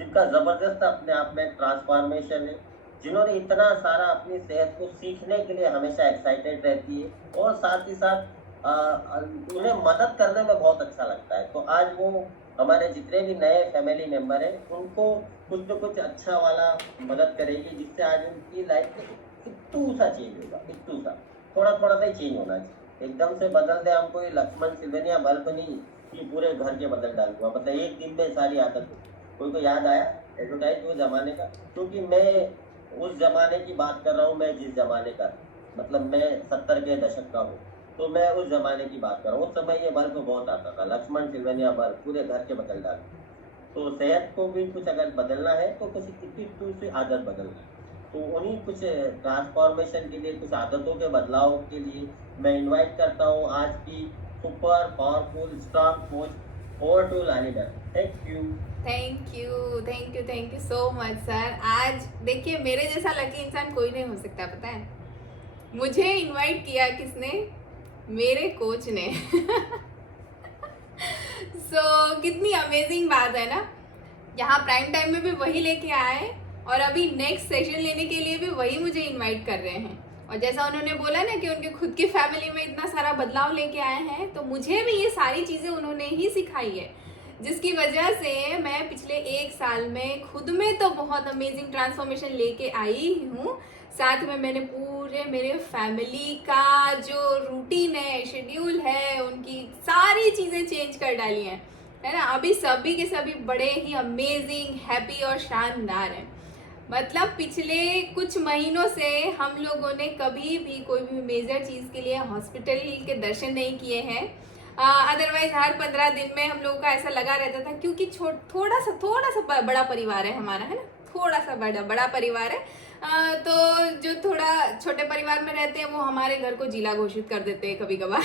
जिनका ज़बरदस्त अपने आप में ट्रांसफ़ॉर्मेशन है, जिन्होंने इतना सारा अपनी सेहत को सीखने के लिए हमेशा एक्साइटेड रहती है और साथ ही साथ उन्हें मदद करने में बहुत अच्छा लगता है। तो आज वो हमारे जितने भी नए फैमिली मेंबर हैं, उनको कुछ न कुछ अच्छा वाला मदद करेगी, जिससे आज उनकी लाइफ़ में इत्तू-सा चेंज होगा, इत्तू-सा। थोड़ा-थोड़ा सा ही चेंज होना चाहिए। एकदम से बदल दें हम कोई लक्ष्मण सिलवनिया बल्ब नहीं कि पूरे घर के बदल डालूँगा। मतलब एक दिन में सारी आदत कोई को याद आया एडवर्टाइज़ वो ज़माने का? क्योंकि मैं उस ज़माने की बात कर रहा हूँ, मैं जिस ज़माने का मतलब मैं 70 के दशक का हूँ, तो मैं उस ज़माने की बात कर रहा हूँ। उस समय ये बल्ब बहुत आता था, लक्ष्मण सिलवनिया बल्ब पूरे घर के बदल डालते। तो सेहत को भी कुछ अगर बदलना है तो कुछ इतनी-सी आदत बदलना है। तो उन्हीं कुछ ट्रांसफॉर्मेशन के लिए, कुछ आदतों के बदलाव के लिए मैं इनवाइट करता हूँ आज की super powerful strong coach over to Lali ma'am. Thank you. Thank you, thank you, thank you so much sir. आज देखिए मेरे जैसा लकी इंसान कोई नहीं हो सकता, पता है। मुझे इनवाइट किया किसने? मेरे कोच ने। कितनी अमेजिंग बात है ना। यहाँ प्राइम टाइम में भी वही लेके आए और अभी नेक्स्ट सेशन लेने के लिए भी वही मुझे इनवाइट कर रहे हैं। और जैसा उन्होंने बोला ना कि उनके खुद की फैमिली में इतना सारा बदलाव लेके आए हैं, तो मुझे भी ये सारी चीज़ें उन्होंने ही सिखाई है, जिसकी वजह से मैं पिछले 1 साल में खुद में तो बहुत अमेजिंग ट्रांसफॉर्मेशन लेके आई हूँ। साथ में मैंने पूरे मेरे फैमिली का जो रूटीन है, शेड्यूल है, उनकी सारी चीज़ें चेंज कर डाली हैं, है ना। अभी सभी के सभी बड़े ही अमेजिंग, हैप्पी और शानदार हैं। मतलब पिछले कुछ महीनों से हम लोगों ने कभी भी कोई भी मेजर चीज़ के लिए हॉस्पिटल के दर्शन नहीं किए हैं। अदरवाइज हर 15 दिन में हम लोगों का ऐसा लगा रहता था, क्योंकि थोड़ा सा बड़ा परिवार है हमारा, है ना। थोड़ा सा बड़ा बड़ा परिवार है। तो जो थोड़ा छोटे परिवार में रहते हैं वो हमारे घर को जिला घोषित कर देते हैं कभी कभार।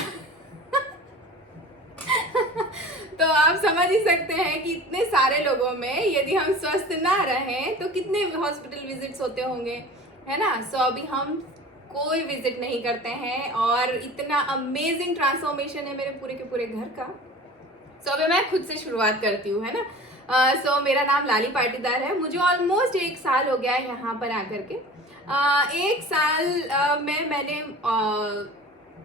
तो आप समझ ही सकते हैं कि इतने सारे लोगों में यदि हम स्वस्थ ना रहें तो कितने हॉस्पिटल विजिट्स होते होंगे, है ना। अभी हम कोई विजिट नहीं करते हैं और इतना अमेजिंग ट्रांसफॉर्मेशन है मेरे पूरे के पूरे घर का। अभी मैं खुद से शुरुआत करती हूँ, है ना। मेरा नाम लाली पाटीदार है। मुझे ऑलमोस्ट 1 साल हो गया है यहाँ पर आकर के। 1 साल में मैंने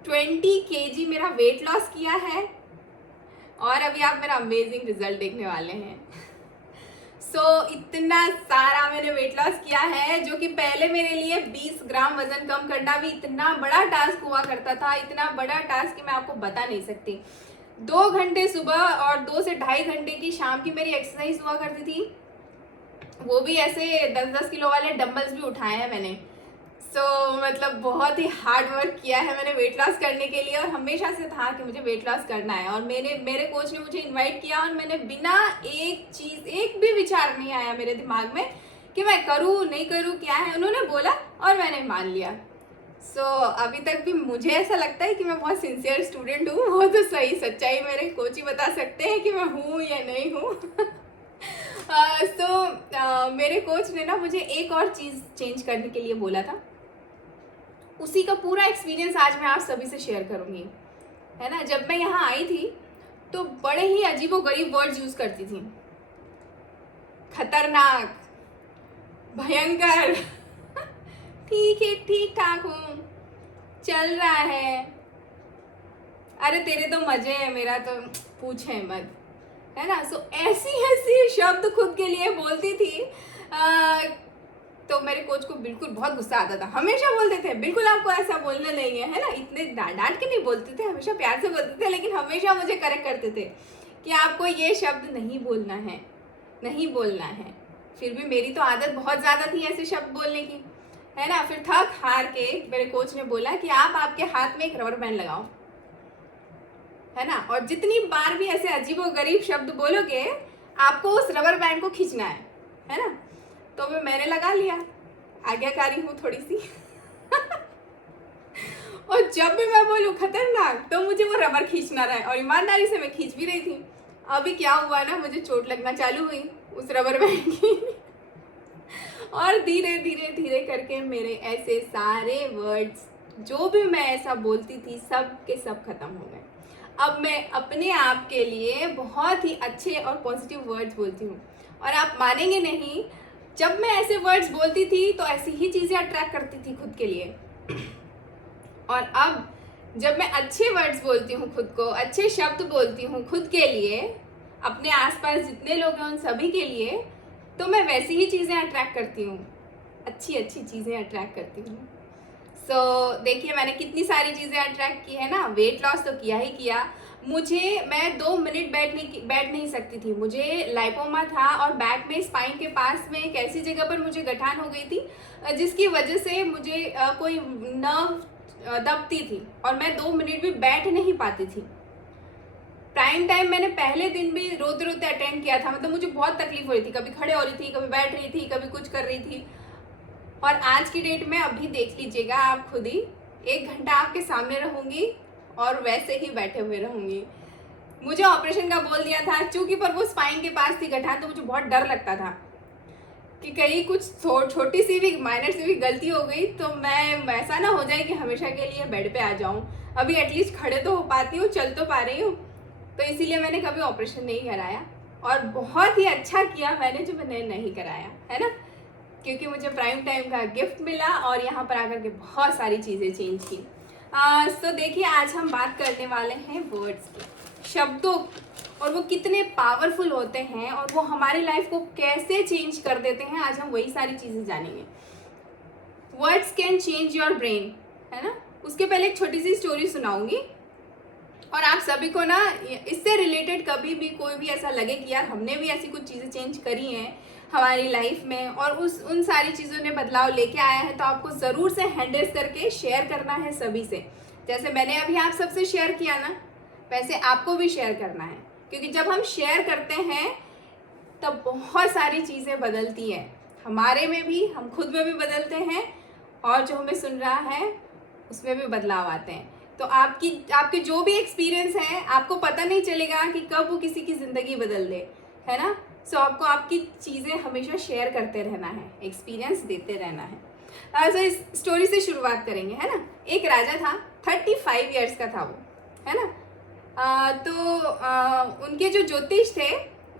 20 kg मेरा वेट लॉस किया है और अभी आप मेरा अमेजिंग रिजल्ट देखने वाले हैं। इतना सारा मैंने वेट लॉस किया है, जो कि पहले मेरे लिए 20 ग्राम वजन कम करना भी इतना बड़ा टास्क हुआ करता था, इतना बड़ा टास्क कि मैं आपको बता नहीं सकती। 2 घंटे सुबह और 2 से ढाई घंटे की शाम की मेरी एक्सरसाइज हुआ करती थी। वो भी ऐसे 10-10 किलो वाले डंबल्स भी उठाए हैं मैंने। मतलब बहुत ही हार्ड वर्क किया है मैंने वेट लॉस करने के लिए, और हमेशा से था कि मुझे वेट लॉस करना है। और मेरे कोच ने मुझे इनवाइट किया और मैंने बिना एक भी विचार नहीं आया मेरे दिमाग में कि मैं करूँ नहीं करूँ क्या है, उन्होंने बोला और मैंने मान लिया। अभी तक भी मुझे ऐसा लगता है कि मैं बहुत सिंसियर स्टूडेंट हूँ। वो तो सही सच्चाई मेरे कोच ही बता सकते हैं कि मैं हूँ या नहीं हूँ। मेरे कोच ने ना मुझे एक और चीज़ चेंज करने के लिए बोला था। उसी का पूरा एक्सपीरियंस आज मैं आप सभी से शेयर करूंगी, है ना। जब मैं यहाँ आई थी तो बड़े ही अजीबोगरीब वर्ड्स यूज करती थी। खतरनाक, भयंकर, ठीक है, ठीक ठाक हूँ, चल रहा है, अरे तेरे तो मजे है, मेरा तो पूछे मत, है ना। ऐसी ऐसी शब्द खुद के लिए बोलती थी। तो मेरे कोच को बिल्कुल बहुत गुस्सा आता था। हमेशा बोलते थे बिल्कुल आपको ऐसा बोलना नहीं है ना। इतने डांट डांट के नहीं बोलते थे, हमेशा प्यार से बोलते थे, लेकिन हमेशा मुझे करेक्ट करते थे कि आपको ये शब्द नहीं बोलना है, नहीं बोलना है। फिर भी मेरी तो आदत बहुत ज़्यादा थी ऐसे शब्द बोलने की, है ना। फिर थक हार के मेरे कोच ने बोला कि आप आपके हाथ में एक रबर बैंड लगाओ, है ना, और जितनी बार भी ऐसे अजीबोगरीब शब्द बोलोगे आपको उस रबर बैंड को खींचना है ना। तो मैंने लगा लिया, आज्ञाकारी हूँ थोड़ी सी। और जब भी मैं बोलूँ खतरनाक तो मुझे वो रबर खींचना रहा है, और ईमानदारी से मैं खींच भी रही थी। अभी क्या हुआ ना, मुझे चोट लगना चालू हुई उस रबर बैंड की। और धीरे धीरे धीरे करके मेरे ऐसे सारे वर्ड्स जो भी मैं ऐसा बोलती थी सब के सब खत्म हो गए। अब मैं अपने आप के लिए बहुत ही अच्छे और पॉजिटिव वर्ड्स बोलती हूँ। और आप मानेंगे नहीं, जब मैं ऐसे वर्ड्स बोलती थी तो ऐसी ही चीज़ें अट्रैक्ट करती थी खुद के लिए। और अब जब मैं अच्छे वर्ड्स बोलती हूँ खुद को, अच्छे शब्द बोलती हूँ खुद के लिए, अपने आसपास जितने लोग हैं उन सभी के लिए, तो मैं वैसी ही चीज़ें अट्रैक्ट करती हूँ, अच्छी अच्छी चीज़ें अट्रैक्ट करती हूँ। देखिए मैंने कितनी सारी चीज़ें अट्रैक्ट की है ना। वेट लॉस तो किया ही किया। मैं 2 मिनट बैठ नहीं सकती थी। मुझे लाइपोमा था और बैक में स्पाइन के पास में एक ऐसी जगह पर मुझे गठान हो गई थी जिसकी वजह से मुझे कोई नर्व दबती थी और मैं 2 मिनट भी बैठ नहीं पाती थी। प्राइम टाइम मैंने पहले दिन भी रोते रोते अटेंड किया था, मतलब मुझे बहुत तकलीफ हो रही थी, कभी खड़े हो रही थी, कभी बैठ रही थी, कभी कुछ कर रही थी। और आज की डेट में अभी देख लीजिएगा आप खुद ही, 1 घंटा आपके सामने रहूंगी और वैसे ही बैठे हुए रहूंगी। मुझे ऑपरेशन का बोल दिया था, चूंकि पर वो स्पाइन के पास थी गठान, तो मुझे बहुत डर लगता था कि कहीं कुछ छोटी सी भी माइनर सी भी गलती हो गई तो मैं ऐसा ना हो जाए कि हमेशा के लिए बेड पे आ जाऊं। अभी एटलीस्ट खड़े तो हो पाती हूँ, चल तो पा रही हूँ, तो इसीलिए मैंने कभी ऑपरेशन नहीं कराया। और बहुत ही अच्छा किया मैंने जो मैंने नहीं कराया, है ना, क्योंकि मुझे प्राइम टाइम का गिफ्ट मिला और यहाँ पर आकर के बहुत सारी चीज़ें चेंज की। तो देखिए आज हम बात करने वाले हैं वर्ड्स की, शब्दों, और वो कितने पावरफुल होते हैं और वो हमारी लाइफ को कैसे चेंज कर देते हैं। आज हम वही सारी चीज़ें जानेंगे। Words can change your brain, है ना। उसके पहले एक छोटी सी स्टोरी सुनाऊंगी और आप सभी को ना इससे रिलेटेड कभी भी कोई भी ऐसा लगे कि यार हमने भी ऐसी कुछ चीज़ें चेंज करी हैं हमारी लाइफ में और उन सारी चीज़ों ने बदलाव लेके आया है, तो आपको ज़रूर से हैंडल्स करके शेयर करना है सभी से। जैसे मैंने अभी आप सबसे शेयर किया ना, वैसे आपको भी शेयर करना है, क्योंकि जब हम शेयर करते हैं तब बहुत सारी चीज़ें बदलती हैं हमारे में भी, हम खुद में भी बदलते हैं और जो हमें सुन रहा है उसमें भी बदलाव आते हैं। तो आपके जो भी एक्सपीरियंस है आपको पता नहीं चलेगा कि कब वो किसी की ज़िंदगी बदल दे, है ना। आपको आपकी चीज़ें हमेशा शेयर करते रहना है, एक्सपीरियंस देते रहना है। इस स्टोरी से शुरुआत करेंगे, है ना। एक राजा था, 35 ईयर्स का था वो, है ना। उनके जो ज्योतिष थे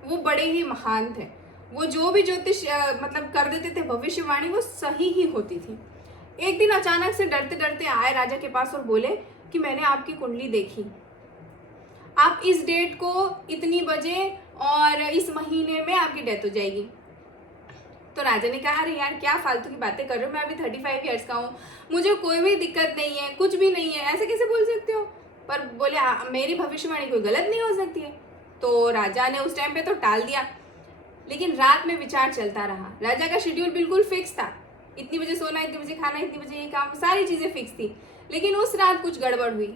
वो बड़े ही महान थे। वो जो भी ज्योतिष मतलब कर देते थे, भविष्यवाणी वो सही ही होती थी। एक दिन अचानक से डरते डरते आए राजा के पास और बोले कि मैंने आपकी कुंडली देखी, आप इस डेट को इतनी बजे और इस महीने में आपकी डेथ हो जाएगी। तो राजा ने कहा अरे यार क्या फालतू की बातें कर रहे हो, मैं अभी 35 ईयर्स का हूँ, मुझे कोई भी दिक्कत नहीं है, कुछ भी नहीं है, ऐसे कैसे बोल सकते हो। पर बोले मेरी भविष्यवाणी कोई गलत नहीं हो सकती है। तो राजा ने उस टाइम पे तो टाल दिया, लेकिन रात में विचार चलता रहा। राजा का शेड्यूल बिल्कुल फिक्स था, इतनी बजे सोना, इतनी बजे खाना, इतनी बजे ये काम, सारी चीज़ें फिक्स थी। लेकिन उस रात कुछ गड़बड़ हुई,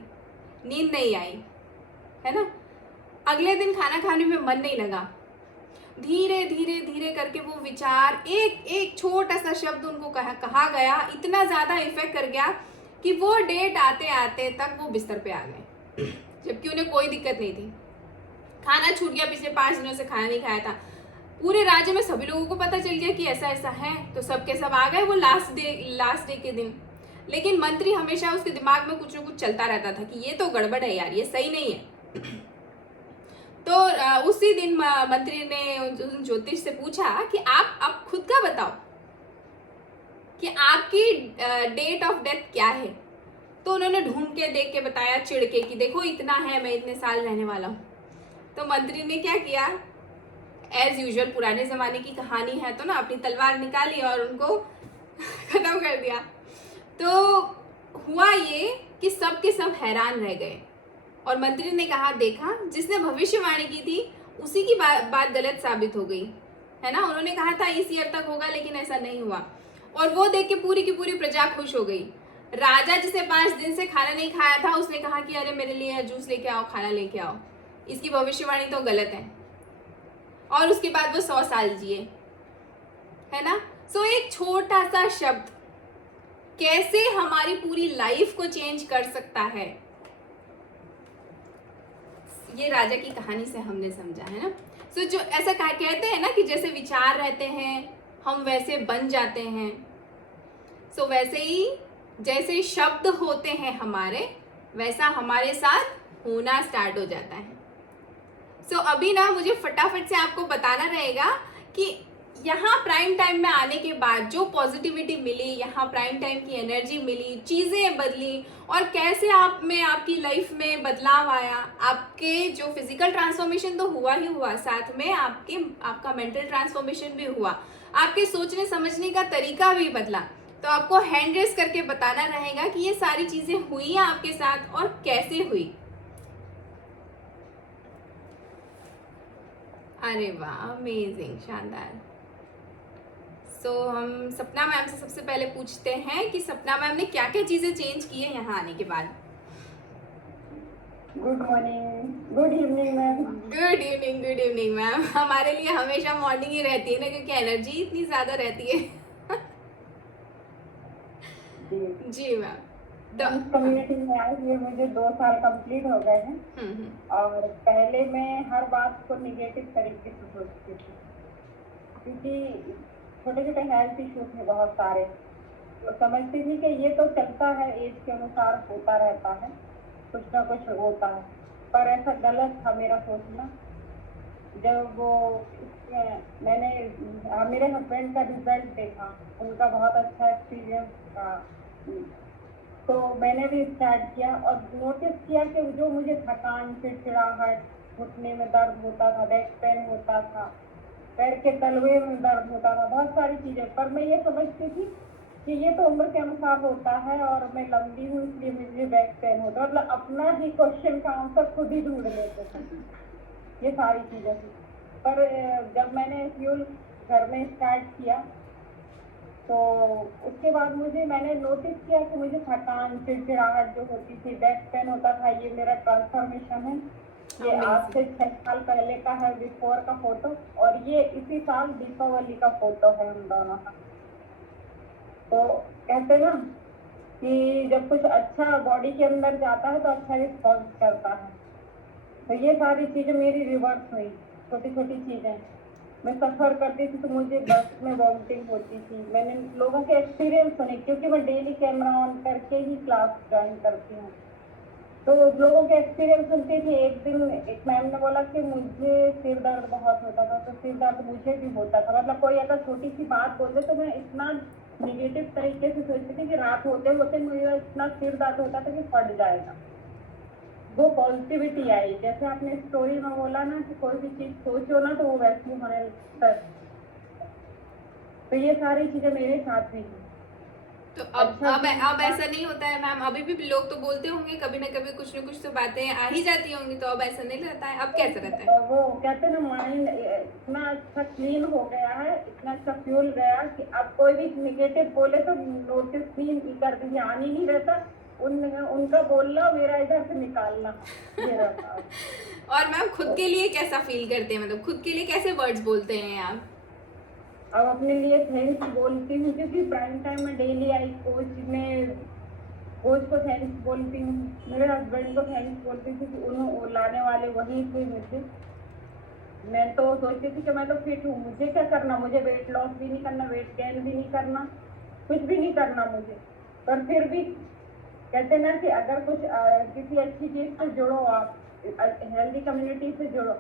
नींद नहीं आई, है ना। अगले दिन खाना खाने में मन नहीं लगा। धीरे धीरे धीरे करके वो विचार, एक एक छोटा सा शब्द उनको कहा गया, इतना ज़्यादा इफेक्ट कर गया कि वो डेट आते आते तक वो बिस्तर पे आ गए, जबकि उन्हें कोई दिक्कत नहीं थी। खाना छूट गया, पिछले 5 दिनों से खाना नहीं खाया था। पूरे राज्य में सभी लोगों को पता चल गया कि ऐसा ऐसा है, तो सबके सब आ गए वो लास्ट डे के दिन। लेकिन मंत्री हमेशा उसके दिमाग में कुछ ना कुछ चलता रहता था कि ये तो गड़बड़ है यार, ये सही नहीं है। तो उसी दिन मंत्री ने उन ज्योतिष से पूछा कि आप अब खुद का बताओ कि आपकी डेट ऑफ डेथ क्या है। तो उन्होंने ढूंढ के देख के बताया, चिढ़ के, कि देखो इतना है, मैं इतने साल रहने वाला हूँ। तो मंत्री ने क्या किया, एज यूजुअल पुराने ज़माने की कहानी है तो ना, अपनी तलवार निकाली और उनको ख़त्म कर दिया। तो हुआ ये कि सब के सब हैरान रह गए और मंत्री ने कहा देखा, जिसने भविष्यवाणी की थी उसी की बात गलत साबित हो गई, है ना। उन्होंने कहा था इस ईयर तक होगा, लेकिन ऐसा नहीं हुआ। और वो देख के पूरी की पूरी प्रजा खुश हो गई। राजा जिसे 5 दिन से खाना नहीं खाया था, उसने कहा कि अरे मेरे लिए जूस लेके आओ, खाना लेके आओ, इसकी भविष्यवाणी तो गलत है। और उसके बाद वो 100 साल जिए, है ना। एक छोटा सा शब्द कैसे हमारी पूरी लाइफ को चेंज कर सकता है, ये राजा की कहानी से हमने समझा, है ना। जो ऐसा कहते हैं ना कि जैसे विचार रहते हैं हम वैसे बन जाते हैं। वैसे ही जैसे शब्द होते हैं हमारे, वैसा हमारे साथ होना स्टार्ट हो जाता है। अभी ना मुझे फटाफट से आपको बताना रहेगा कि यहाँ प्राइम टाइम में आने के बाद जो पॉजिटिविटी मिली, यहाँ प्राइम टाइम की एनर्जी मिली, चीज़ें बदली और कैसे आप में आपकी लाइफ में बदलाव आया। आपके जो फिजिकल ट्रांसफॉर्मेशन तो हुआ ही हुआ, साथ में आपका मेंटल ट्रांसफॉर्मेशन भी हुआ, आपके सोचने समझने का तरीका भी बदला। तो आपको हैंड रेस करके बताना रहेगा कि ये सारी चीज़ें हुई हैं आपके साथ और कैसे हुई। अरे वाह, अमेजिंग, शानदार। सो हम सपना मैम से सबसे पहले पूछते हैं कि सपना मैम ने क्या क्या चीज़ें चेंज की है यहाँ आने के बाद। Good morning, good evening ma'am. Good evening ma'am. हमारे लिए हमेशा मॉर्निंग ही रहती है ना, क्योंकि एनर्जी इतनी ज़्यादा रहती है। जी मैम। तो इस कम्युनिटी में आए हुए मुझे 2 साल कंप्लीट हो गए हैं। और पहले मैं हर बात को निगेटिव तरीके से सोचती थी, क्योंकि छोटे छोटे हेल्थ इश्यूज हैं बहुत सारे, तो समझती थी कि ये तो चलता है, एज के अनुसार होता रहता है, कुछ ना कुछ होता है। पर ऐसा गलत था मेरा सोचना। जब मैंने मेरे हस्बैंड का रिजल्ट देखा, उनका बहुत अच्छा एक्सपीरियंस था, तो मैंने भी स्टार्ट किया और नोटिस किया कि जो मुझे थकान, चिड़चिड़ाहट, घुटने में दर्द होता था, बैक पेन होता था, पैर के तलवे में दर्द होता था, बहुत सारी चीज़ें। पर मैं ये समझती थी कि ये तो उम्र के अनुसार होता है और मैं लंबी हूँ इसलिए मुझे बैक पेन होता है, मतलब अपना ही क्वेश्चन का आंसर खुद ही ढूंढ लेते थे, ये सारी चीज़ें थी। पर जब मैंने फ्यूल घर में स्टार्ट किया तो उसके बाद मैंने नोटिस किया कि मुझे थकान, चिड़चिड़ाहट जो होती थी, बैक पेन होता था, ये मेरा ट्रांसफॉर्मेशन है। ये आज से 6 साल पहले का है, बिफोर का फोटो, और ये इसी साल दीपावली का फोटो है हम दोनों का। तो कहते ना कि जब कुछ अच्छा बॉडी के अंदर जाता है तो अच्छा रिस्पॉन्स करता है। तो ये सारी चीज़ें मेरी रिवर्स हुई, छोटी छोटी चीज़ें। मैं सफ़र करती थी तो मुझे बस में वॉमिटिंग होती थी। मैंने लोगों के एक्सपीरियंस सुने, क्योंकि मैं डेली कैमरा ऑन करके ही क्लास ज्वाइन करती हूँ, तो लोगों के एक्सपीरियंस सुनती थी। एक दिन एक मैम ने बोला कि मुझे सिर दर्द बहुत होता था, तो सिर दर्द मुझे भी होता था। मतलब कोई अगर छोटी सी बात बोले तो मैं इतना निगेटिव तरीके से सोचती थी कि रात होते होते मुझे इतना सिर दर्द होता था कि फट जाएगा। वो पॉजिटिविटी आई, जैसे आपने स्टोरी में बोला ना कि कोई भी चीज सोचो ना तो वो वैसी होने लगता है। तो ये सारी चीजें मेरे साथ भी हुई। तो अब ऐसा नहीं होता है मैम? अभी भी लोग तो बोलते होंगे कभी ना कभी, कुछ ना कुछ तो बातें आ ही जाती होंगी, तो अब ऐसा नहीं रहता है? अब कैसा रहता है? वो कहते ना, माइंड इतना अच्छा क्लीन हो गया है, इतना अच्छा फ्यूल गया कि अब कोई भी निगेटिव बोले तो नोटिस नहीं करती, ध्यान ही नहीं रहता। उनका बोलना, मेरा इधर से निकालना, ये रहता है। और मैम खुद के लिए कैसा फील करते हैं, मतलब खुद के लिए कैसे वर्ड्स बोलते हैं आप? अब अपने लिए थैंक्स बोलती हूँ, क्योंकि प्राइम टाइम में डेली आई कोच को थैंक्स बोलती हूँ, मेरे हस्बैंड को थैंक्स बोलती थी कि उन्होंने लाने वाले वहीं थे मुझे। मैं तो सोचती थी कि मैं तो फिट हूँ, मुझे क्या करना, मुझे वेट लॉस भी नहीं करना, वेट गेन भी नहीं करना, कुछ भी नहीं करना मुझे। पर फिर भी कहते ना कि अगर कुछ किसी अच्छी चीज़ से जुड़ो, आप हेल्दी कम्युनिटी से जुड़ो,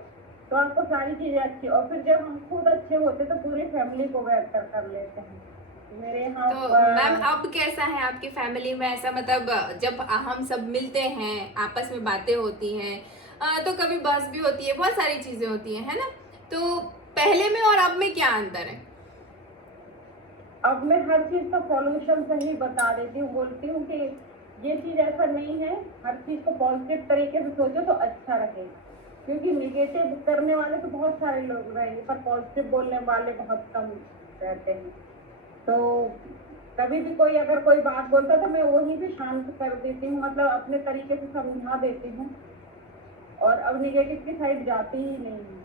तो आपको सारी चीज़ें अच्छी, और फिर जब हम खुद अच्छे होते तो पूरी फैमिली को बेहतर कर लेते हैं। मेरे यहाँ तो मैम अब कैसा है आपकी फैमिली में? ऐसा मतलब जब हम सब मिलते हैं, आपस में बातें होती हैं, तो कभी बहस भी होती है, बहुत सारी चीजें होती हैं, है ना? तो पहले में और अब में क्या अंतर है? अब मैं हर चीज़ का सॉल्यूशन सही बता देती हूँ, बोलती हूँ कि ये चीज़ ऐसा नहीं है, हर चीज़ को पॉजिटिव तरीके से सोचो तो अच्छा रहेगा। क्योंकि निगेटिव करने वाले तो बहुत सारे लोग रहेंगे, पर पॉजिटिव बोलने वाले बहुत कम रहते हैं। तो कभी भी कोई अगर कोई बात बोलता तो मैं वहीं पे शांत कर देती हूँ, मतलब अपने तरीके से समझा देती हूँ, और अब निगेटिव की साइड जाती ही नहीं हूँ।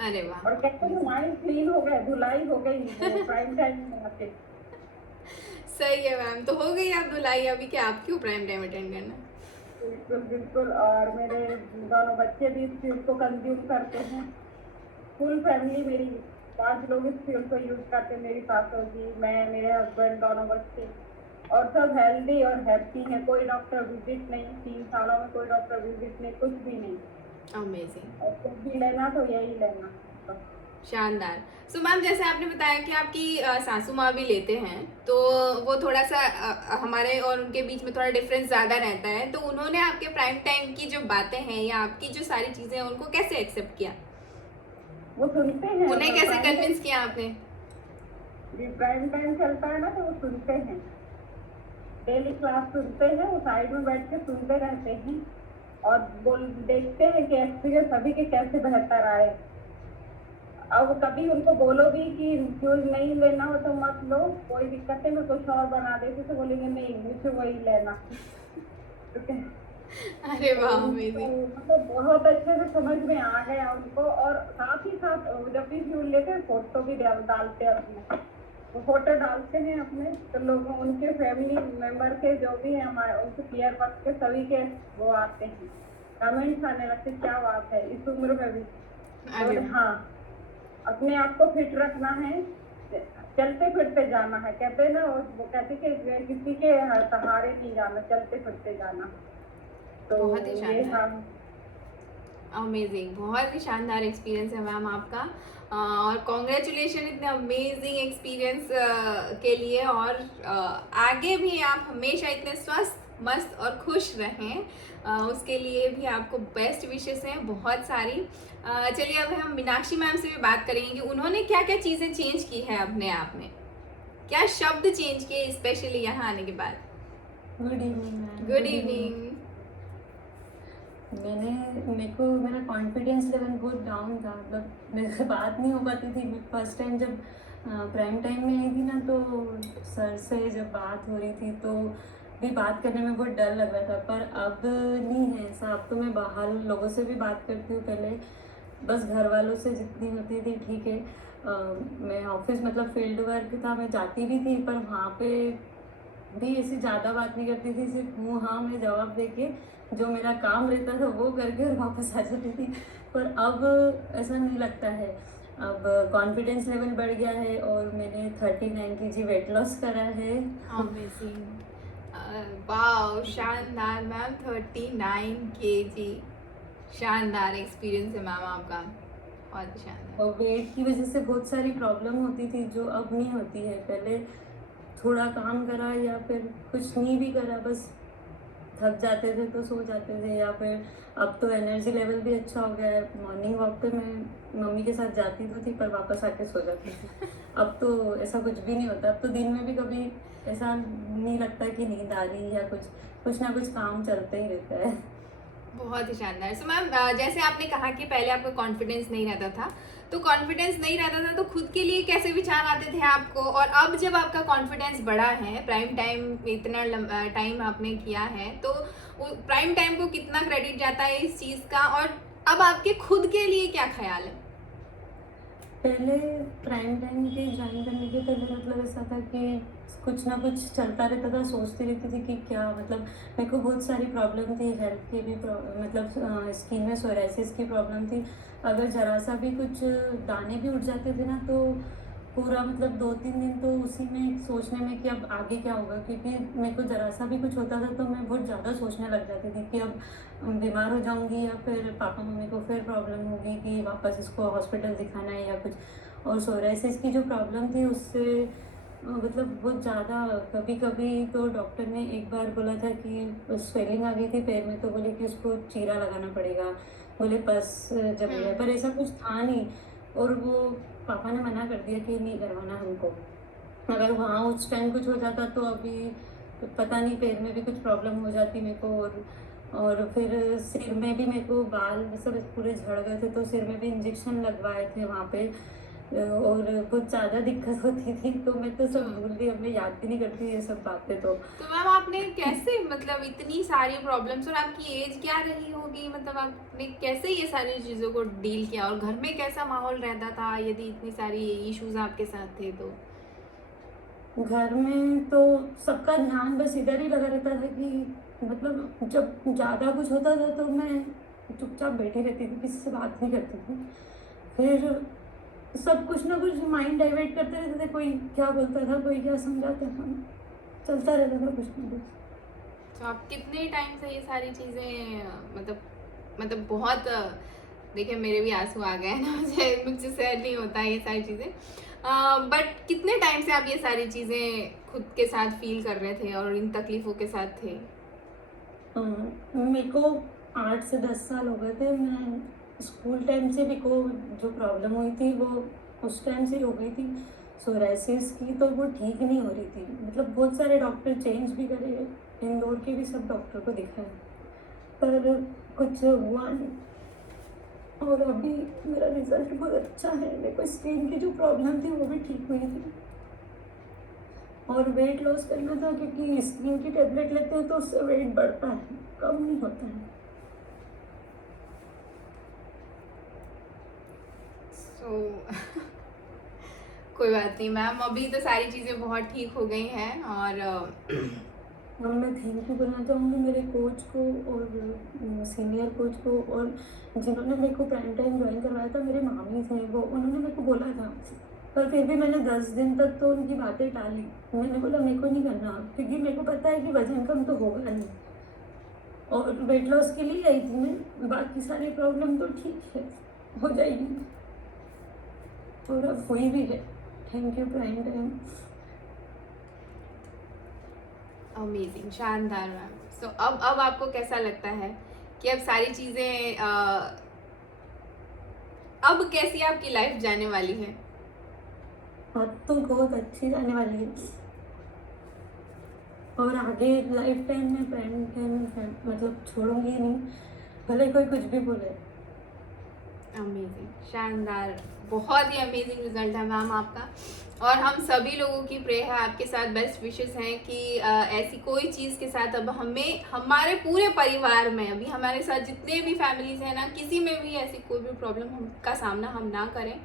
अरे वाह, और कहते हैं माइंड क्लीन हो गया, धुलाई हो गई प्राइम टाइम में आके। सही है मैम। तो हो गई आप धुलाई, अभी क्या आप क्यों प्राइम टाइम अटेंड करना? बिल्कुल बिल्कुल। और मेरे दोनों बच्चे भी इस फ्यूल को कंज्यूम करते हैं, फुल फैमिली मेरी 5 लोग इस फ्यूल को यूज करते हैं, मेरी सास होगी, मैं, मेरे हस्बैंड, दोनों बच्चे, और सब हेल्दी और हैप्पी हैं। कोई डॉक्टर विजिट नहीं, 3 सालों में कोई डॉक्टर विजिट नहीं, कुछ भी नहीं। अमेजिंग। और कुछ भी लेना तो यही लेना बस। शानदार। सो मैम, जैसे आपने बताया कि आपकी सासू माँ भी लेते हैं, तो वो थोड़ा सा हमारे और उनके बीच में थोड़ा डिफरेंस ज़्यादा रहता है, तो उन्होंने आपके प्राइम टाइम की जो बातें हैं या आपकी जो सारी चीज़ें हैं उनको कैसे एक्सेप्ट किया? वो सुनते हैं। उन्हें कैसे प्राइम कन्विंस किया आपने? टाइम प्राइम टाइम चलता है ना, तो वो सुनते हैं। डेली क्लास सुनते हैं, वो साइड में बैठ के सुनते रहते हैं और बोल देखते हैं कि एक्सपीरियंस सभी के कैसे बेहतर आए। अब कभी उनको बोलो भी कि फ्यूज नहीं लेना हो तो मत लो, कोई दिक्कत है, मैं कुछ और बना देती, तो बोलेंगे नहीं मुझे वही लेना। ठीक है। अरे वाह, तो अमेजिंग। मतलब बहुत अच्छे से समझ में आ गया उनको। और साथ ही साथ जब भी फ्यूज लेते हैं फोटो भी डालते हैं अपने, वो फोटो डालते हैं अपने, तो लोगों उनके फैमिली मेंबर के जो भी हैं हमारे, उनके केयर वर्क के सभी के वो आते हैं, कमेंट्स आने लगते, क्या बात है इस उम्र में भी। अरे तो हाँ, अपने आप को फिट रखना है, चलते फिरते जाना है, कहते हैं ना वो कहते कि किसी के सहारे नहीं जाना, चलते फिरते जाना। तो बहुत ही ये शानदार। हम अमेजिंग, बहुत ही शानदार एक्सपीरियंस है मैम आपका। और कॉन्ग्रेचुलेशन इतने अमेजिंग एक्सपीरियंस के लिए। और आगे भी आप हमेशा इतने स्वस्थ, मस्त और खुश रहें, उसके लिए भी आपको बेस्ट विशेस हैं बहुत सारी। चलिए, अब हम मीनाक्षी मैम से भी बात करेंगे कि उन्होंने क्या क्या चीज़ें चेंज की है अपने आप में, क्या शब्द चेंज किए स्पेशली यहाँ आने के बाद। Good evening ma'am. Good evening. मेरे को मेरा कॉन्फिडेंस लेवल बहुत डाउन था, मतलब मेरे से बात नहीं हो पाती थी। फर्स्ट टाइम जब प्राइम टाइम में आई थी ना, तो सर से जब बात हो रही थी तो भी बात करने में बहुत डर लग रहा था। पर अब नहीं है ऐसा, अब तो मैं बाहर लोगों से भी बात करती हूँ। पहले बस घर वालों से जितनी होती थी ठीक है। मैं ऑफिस मतलब फील्ड वर्क था, मैं जाती भी थी, पर वहाँ पे भी ऐसी ज़्यादा बात नहीं करती थी, सिर्फ मुँह हाँ में जवाब दे के जो मेरा काम रहता था वो करके और वापस आ जाती थी। पर अब ऐसा नहीं लगता है। अब कॉन्फिडेंस लेवल बढ़ गया है और मैंने 39 kg वेट लॉस करा है। अमेजिंग, वाओ, शानदार मैम, 39 kg, शानदार एक्सपीरियंस है मैम आपका, बहुत शानदार। और वेट की वजह से बहुत सारी प्रॉब्लम होती थी जो अब नहीं होती है। पहले थोड़ा काम करा या फिर कुछ नहीं भी करा, बस थक जाते थे तो सो जाते थे, या फिर अब तो एनर्जी लेवल भी अच्छा हो गया है। मॉर्निंग वॉक पे मैं मम्मी के साथ जाती तो थी, पर वापस आके सो जाती थी। अब तो ऐसा कुछ भी नहीं होता। अब तो दिन में भी कभी ऐसा नहीं लगता कि नींद आ रही या कुछ ना कुछ काम चलते ही रहता है। बहुत ही शानदार। सो मैम, जैसे आपने कहा कि पहले आपको कॉन्फिडेंस नहीं रहता था, तो कॉन्फिडेंस नहीं रहता था तो खुद के लिए कैसे विचार आते थे आपको, और अब जब आपका कॉन्फिडेंस बढ़ा है, प्राइम टाइम इतना टाइम आपने किया है, तो प्राइम टाइम को कितना क्रेडिट जाता है इस चीज़ का, और अब आपके खुद के लिए क्या ख्याल है? पहले प्राइम टाइम के ज्वाइन करने के पहले मतलब ऐसा था कि कुछ ना कुछ चलता रहता था, सोचती रहती थी कि क्या, मतलब मेरे को बहुत सारी प्रॉब्लम थी, हेल्थ की भी मतलब स्किन में सोराइसिस की प्रॉब्लम थी। अगर ज़रा सा भी कुछ दाने भी उठ जाते थे ना, तो पूरा मतलब 2-3 दिन तो उसी में सोचने में कि अब आगे क्या होगा, क्योंकि मेरे को ज़रा सा भी कुछ होता था तो मैं बहुत ज़्यादा सोचने लग जाती थी कि अब बीमार हो जाऊंगी या फिर पापा मम्मी को फिर प्रॉब्लम होगी कि वापस इसको हॉस्पिटल दिखाना है या कुछ। और सोराइसिस की जो प्रॉब्लम थी उससे मतलब बहुत ज़्यादा, कभी कभी तो डॉक्टर ने एक बार बोला था कि स्वेलिंग आ गई थी पैर में, तो बोले कि उसको चीरा लगाना पड़ेगा, बोले पस जम गया, पर ऐसा कुछ था नहीं। और वो पापा ने मना कर दिया कि नहीं करवाना हमको। अगर वहाँ उस टाइम कुछ हो जाता तो अभी पता नहीं, पैर में भी कुछ प्रॉब्लम हो जाती मेरे को। और फिर सिर में भी मेरे को बाल सब पूरे झड़ गए थे, तो सिर में भी इंजेक्शन लगवाए थे वहाँ पे। और बहुत ज़्यादा दिक्कत होती थी, तो मैं तो सब भूल गई, अब मैं याद भी नहीं करती ये सब बातें। तो मैम, आपने कैसे, मतलब इतनी सारी प्रॉब्लम्स, और आपकी एज क्या रही होगी, मतलब आपने कैसे ये सारी चीज़ों को डील किया, और घर में कैसा माहौल रहता था यदि इतनी सारी इश्यूज आपके साथ थे तो? घर में तो सबका ध्यान बस इधर ही लगा रहता था कि मतलब जब ज़्यादा कुछ होता था तो मैं चुपचाप बैठी रहती थी, किसी से बात नहीं करती थी। फिर सब कुछ ना कुछ माइंड डाइवर्ट करते रहते थे, कोई क्या बोलता था, कोई क्या समझाता था, चलता रहता था कुछ ना कुछ। तो आप कितने टाइम से ये सारी चीज़ें, मतलब बहुत देखिए मेरे भी आंसू आ गए हैं ना, मुझसे सहन नहीं होता ये सारी चीज़ें। बट कितने टाइम से आप ये सारी चीज़ें खुद के साथ फील कर रहे थे और इन तकलीफ़ों के साथ थे? मेरे को 8 से 10 साल हो गए थे। मैं स्कूल टाइम से मेरे को जो प्रॉब्लम हुई थी वो उस टाइम से हो गई थी सोराइसिस की, तो वो ठीक नहीं हो रही थी। मतलब बहुत सारे डॉक्टर चेंज भी करे, इंदौर के भी सब डॉक्टर को दिखाए, पर कुछ हुआ नहीं। और अभी मेरा रिजल्ट बहुत अच्छा है। मेरे को स्किन की जो प्रॉब्लम थी वो भी ठीक हुई थी, और वेट लॉस करना था क्योंकि स्किन की टेबलेट लेते हैं तो उससे वेट बढ़ता है, कम नहीं होता है। कोई बात नहीं मैम, अभी तो सारी चीज़ें बहुत ठीक हो गई हैं। और और मैं थैंक यू बोलना चाहूँगी मेरे कोच को और सीनियर कोच को, और जिन्होंने मेरे को प्राइम टाइम ज्वाइन करवाया था, मेरे मामी थे वो, उन्होंने मेरे को बोला था, पर फिर भी मैंने 10 दिन तक तो उनकी बातें टाली। मैंने बोला मेरे को नहीं करना, क्योंकि मेरे को पता है कि वजन कम तो होगा नहीं, और वेट लॉस के लिए आई थी मैं। बाकी सारी प्रॉब्लम तो ठीक है, हो जाएगी, और अब हुई भी है। Thank you prime time. Amazing, शानदार मैम। सो अब आपको कैसा लगता है कि अब सारी चीज़ें अब कैसी आपकी लाइफ जाने वाली है? अब तो बहुत अच्छी जाने वाली है, और आगे लाइफ टाइम में प्राइम टाइम मतलब छोड़ूंगी नहीं, भले कोई कुछ भी बोले। अमेजिंग, शानदार, बहुत ही अमेजिंग रिजल्ट है मैम आपका। और हम सभी लोगों की प्रे है आपके साथ, बेस्ट विशेस हैं कि ऐसी कोई चीज़ के साथ अब हमें हमारे पूरे परिवार में, अभी हमारे साथ जितने भी फैमिलीज हैं ना, किसी में भी ऐसी कोई भी प्रॉब्लम का सामना हम ना करें।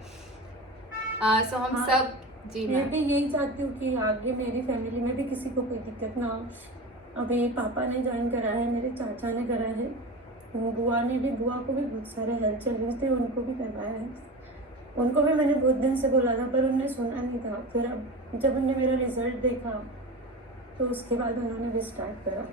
सो हम हाँ, सब जी मैं मैम। भी यही चाहती हूँ कि आगे मेरी फैमिली में भी किसी को कोई दिक्कत ना हो। अभी पापा ने ज्वाइन करा है, मेरे चाचा ने करा है, बुआ ने भी, बुआ को भी बहुत सारे हेल्थ चल रहे थे, उनको भी करवाया है। उनको भी मैंने बहुत दिन से बोला था, पर उन्होंने सुना नहीं था। फिर अब जब उन्होंने मेरा रिजल्ट देखा तो उसके बाद उन्होंने भी स्टार्ट करा,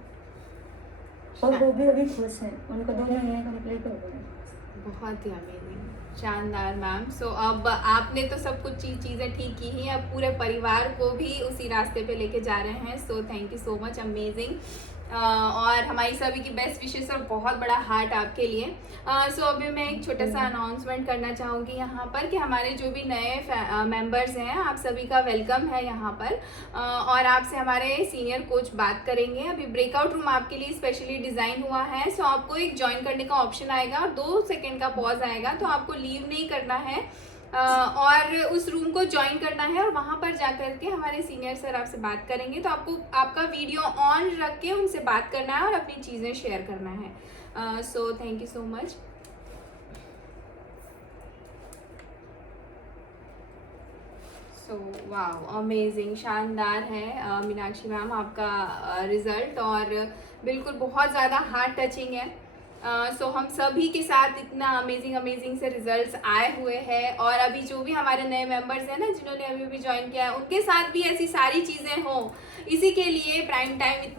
और वो भी अभी खुश हैं, उनको 2 महीने कंप्लीट हो गए। बहुत ही अमेजिंग, शानदार मैम। सो अब आपने तो सब कुछ चीज़ें ठीक की ही, अब पूरे परिवार को भी उसी रास्ते पे लेके जा रहे हैं। So thank you so much, amazing. और हमारी सभी की बेस्ट विशेस और बहुत बड़ा हार्ट आपके लिए। सो अभी मैं एक छोटा सा अनाउंसमेंट करना चाहूँगी यहाँ पर कि हमारे जो भी नए मेंबर्स हैं, आप सभी का वेलकम है यहाँ पर। और आपसे हमारे सीनियर कोच बात करेंगे। अभी ब्रेकआउट रूम आपके लिए स्पेशली डिज़ाइन हुआ है। सो आपको एक ज्वाइन करने का ऑप्शन आएगा और 2 सेकेंड का पॉज आएगा, तो आपको लीव नहीं करना है और उस रूम को ज्वाइन करना है, और वहाँ पर जा कर के हमारे सीनियर सर आपसे बात करेंगे। तो आपको आपका वीडियो ऑन रख के उनसे बात करना है और अपनी चीज़ें शेयर करना है। So thank you so much. So wow, amazing, शानदार है मीनाक्षी मैम आपका रिज़ल्ट, और बिल्कुल बहुत ज़्यादा हार्ट टचिंग है। सो हम सभी के साथ इतना अमेजिंग से रिजल्ट्स आए हुए हैं, और अभी जो भी हमारे नए मेंबर्स हैं ना, जिन्होंने अभी भी ज्वाइन किया है, उनके साथ भी ऐसी सारी चीज़ें हों, इसी के लिए प्राइम टाइम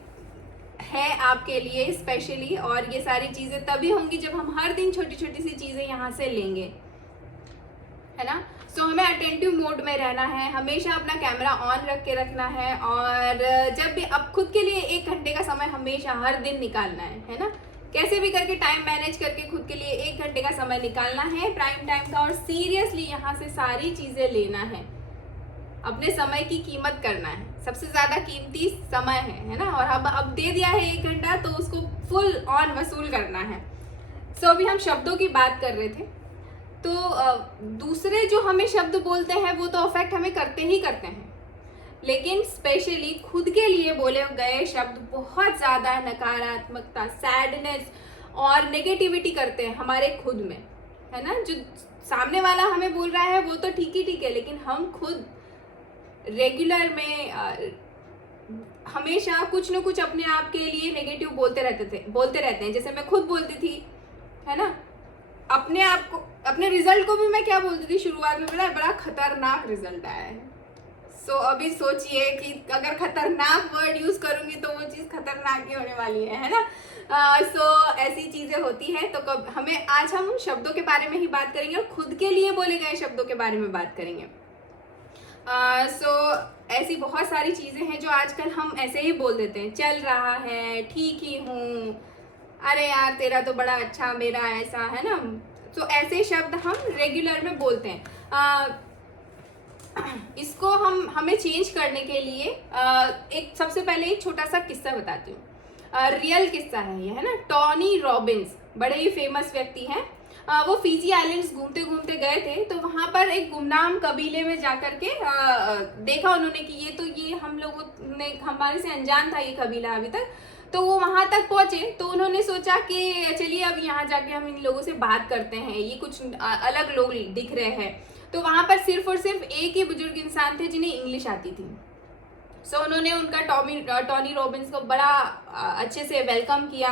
है आपके लिए स्पेशली। और ये सारी चीज़ें तभी होंगी जब हम हर दिन छोटी छोटी सी चीज़ें यहाँ से लेंगे, है ना। सो हमें अटेंटिव मोड में रहना है, हमेशा अपना कैमरा ऑन रख के रखना है, और जब भी अब खुद के लिए 1 घंटे का समय हमेशा हर दिन निकालना है ना। कैसे भी करके टाइम मैनेज करके खुद के लिए 1 घंटे का समय निकालना है प्राइम टाइम का, और सीरियसली यहाँ से सारी चीज़ें लेना है, अपने समय की कीमत करना है। सबसे ज़्यादा कीमती समय है ना। और अब दे दिया है 1 घंटा, तो उसको फुल ऑन वसूल करना है। सो अभी हम शब्दों की बात कर रहे थे, तो दूसरे जो हमें शब्द बोलते हैं वो तो अफेक्ट हमें करते ही करते हैं, लेकिन स्पेशली खुद के लिए बोले गए शब्द बहुत ज़्यादा नकारात्मकता, सैडनेस और नेगेटिविटी करते हैं हमारे खुद में, है ना। जो सामने वाला हमें बोल रहा है वो तो ठीक है, लेकिन हम खुद रेगुलर में हमेशा कुछ न कुछ अपने आप के लिए नेगेटिव बोलते रहते हैं। जैसे मैं खुद बोलती थी, है ना, अपने आप को, अपने रिजल्ट को भी मैं क्या बोलती थी शुरुआत में, बड़ा खतरनाक रिजल्ट आया है। सो अभी सोचिए कि अगर खतरनाक वर्ड यूज करूंगी तो वो चीज खतरनाक ही होने वाली है ना। सो ऐसी चीजें होती हैं। तो हमें आज हम शब्दों के बारे में ही बात करेंगे और खुद के लिए बोले गए शब्दों के बारे में बात करेंगे। सो ऐसी बहुत सारी चीजें हैं जो आजकल हम ऐसे ही बोल देते हैं, चल रहा है, ठीक ही हूँ, अरे यार तेरा तो बड़ा अच्छा, मेरा ऐसा, है ना। तो ऐसे शब्द हम रेगुलर में बोलते हैं। इसको हमें चेंज करने के लिए एक सबसे पहले एक छोटा सा किस्सा बताती हूँ। रियल किस्सा है ये, है ना। टोनी रॉबिन्स बड़े ही फेमस व्यक्ति हैं। वो फिजी आइलैंड्स घूमते घूमते गए थे, तो वहां पर एक गुमनाम कबीले में जाकर के देखा उन्होंने कि ये हम लोगों ने, हमारे से अनजान था ये कबीला अभी तक। तो वो वहां तक पहुंचे तो उन्होंने सोचा कि चलिए अब यहाँ जाके हम इन लोगों से बात करते हैं, ये कुछ अलग लोग दिख रहे हैं। तो वहां पर सिर्फ और सिर्फ एक ही बुजुर्ग इंसान थे जिन्हें इंग्लिश आती थी। सो उन्होंने उनका टोनी रॉबिन्स को बड़ा अच्छे से वेलकम किया,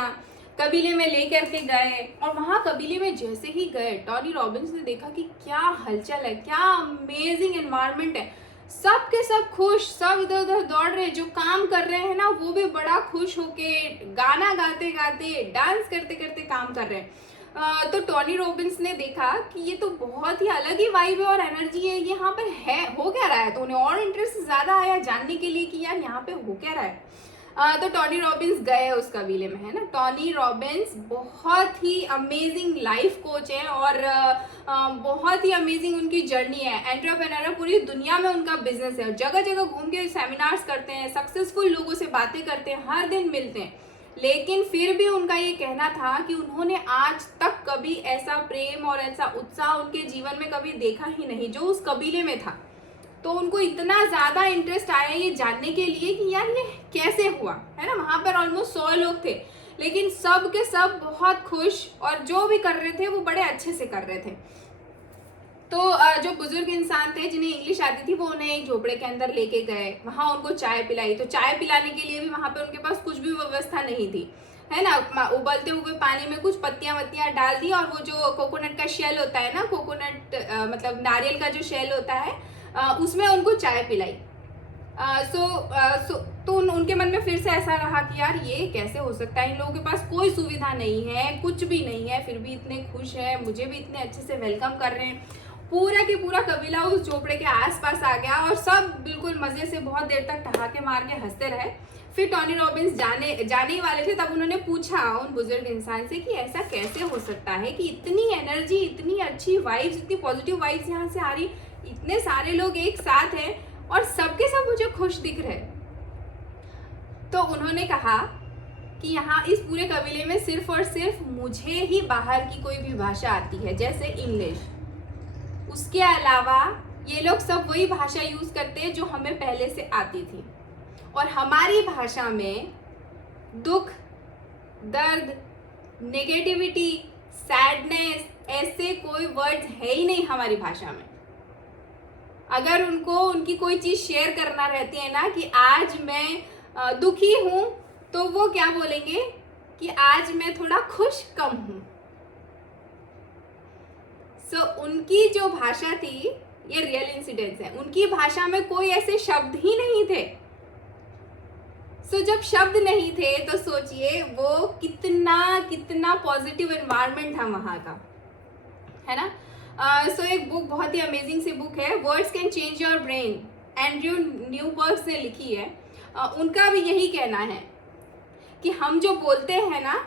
कबीले में लेकर के गए। और वहां कबीले में जैसे ही गए, टोनी रॉबिन्स ने देखा कि क्या हलचल है, क्या अमेजिंग एनवायरनमेंट है। सब के सब खुश, सब इधर उधर दौड़ रहे, जो काम कर रहे हैं ना वो भी बड़ा खुश होके गाना गाते गाते, डांस करते करते काम कर रहे हैं। तो टोनी रॉबिन्स ने देखा कि ये तो बहुत ही अलग ही वाइब है और एनर्जी है, यहाँ पर है, हो क्या रहा है। तो उन्हें और इंटरेस्ट ज्यादा आया जानने के लिए कि यार यहाँ पे हो क्या रहा है। तो टोनी रॉबिन्स गए उस कबीले में, है ना। टोनी रॉबिन्स बहुत ही अमेजिंग लाइफ कोच है और बहुत ही अमेजिंग उनकी जर्नी है। एंटरप्रेन्योर है, पूरी दुनिया में उनका बिजनेस है, जगह जगह घूम के सेमिनार्स करते हैं, सक्सेसफुल लोगों से बातें करते हैं, हर दिन मिलते हैं। लेकिन फिर भी उनका ये कहना था कि उन्होंने आज तक कभी ऐसा प्रेम और ऐसा उत्साह उनके जीवन में कभी देखा ही नहीं जो उस कबीले में था। तो उनको इतना ज्यादा इंटरेस्ट आया ये जानने के लिए कि यार ये कैसे हुआ, है ना। वहां पर ऑलमोस्ट 100 लोग थे, लेकिन सब के सब बहुत खुश और जो भी कर रहे थे वो बड़े अच्छे से कर रहे थे। तो जो बुजुर्ग इंसान थे जिन्हें इंग्लिश आती थी वो उन्हें एक झोपड़े के अंदर लेके गए, वहां उनको चाय पिलाई। तो चाय पिलाने के लिए भी वहां पे उनके पास कुछ भी व्यवस्था नहीं थी, है ना। उबलते हुए पानी में कुछ पत्तियां वत्तियां डाल दी और वो जो कोकोनट का शेल होता है ना, कोकोनट मतलब नारियल का जो शेल होता है, उसमें उनको चाय पिलाई। तो उनके मन में फिर से ऐसा रहा कि यार ये कैसे हो सकता है, इन लोगों के पास कोई सुविधा नहीं है, कुछ भी नहीं है, फिर भी इतने खुश हैं, मुझे भी इतने अच्छे से वेलकम कर रहे हैं। पूरा के पूरा कबीला उस झोपड़े के आसपास आ गया और सब बिल्कुल मजे से बहुत देर तक ठहाके मार के हंसते रहे। फिर टोनी रॉबिन्स जाने ही वाले थे, तब उन्होंने पूछा उन बुजुर्ग इंसान से कि ऐसा कैसे हो सकता है कि इतनी एनर्जी, इतनी अच्छी वाइब्स, इतनी पॉजिटिव वाइब्स यहाँ से आ रही, इतने सारे लोग एक साथ हैं और सबके सब मुझे खुश दिख रहे। तो उन्होंने कहा कि यहाँ इस पूरे कबीले में सिर्फ और सिर्फ मुझे ही बाहर की कोई भी भाषा आती है, जैसे इंग्लिश। उसके अलावा ये लोग सब वही भाषा यूज करते हैं जो हमें पहले से आती थी, और हमारी भाषा में दुख, दर्द, नेगेटिविटी, सैडनेस ऐसे कोई वर्ड्स है ही नहीं हमारी भाषा में। अगर उनको उनकी कोई चीज शेयर करना रहती है ना कि आज मैं दुखी हूं, तो वो क्या बोलेंगे कि आज मैं थोड़ा खुश कम हूं। उनकी जो भाषा थी, ये रियल इंसिडेंट्स है, उनकी भाषा में कोई ऐसे शब्द ही नहीं थे। जब शब्द नहीं थे तो सोचिए वो कितना पॉजिटिव एनवायरनमेंट था वहां का, है ना। एक बुक बहुत ही अमेजिंग सी बुक है, words can change your brain, Andrew Newberg ने लिखी है। उनका भी यही कहना है कि हम जो बोलते हैं ना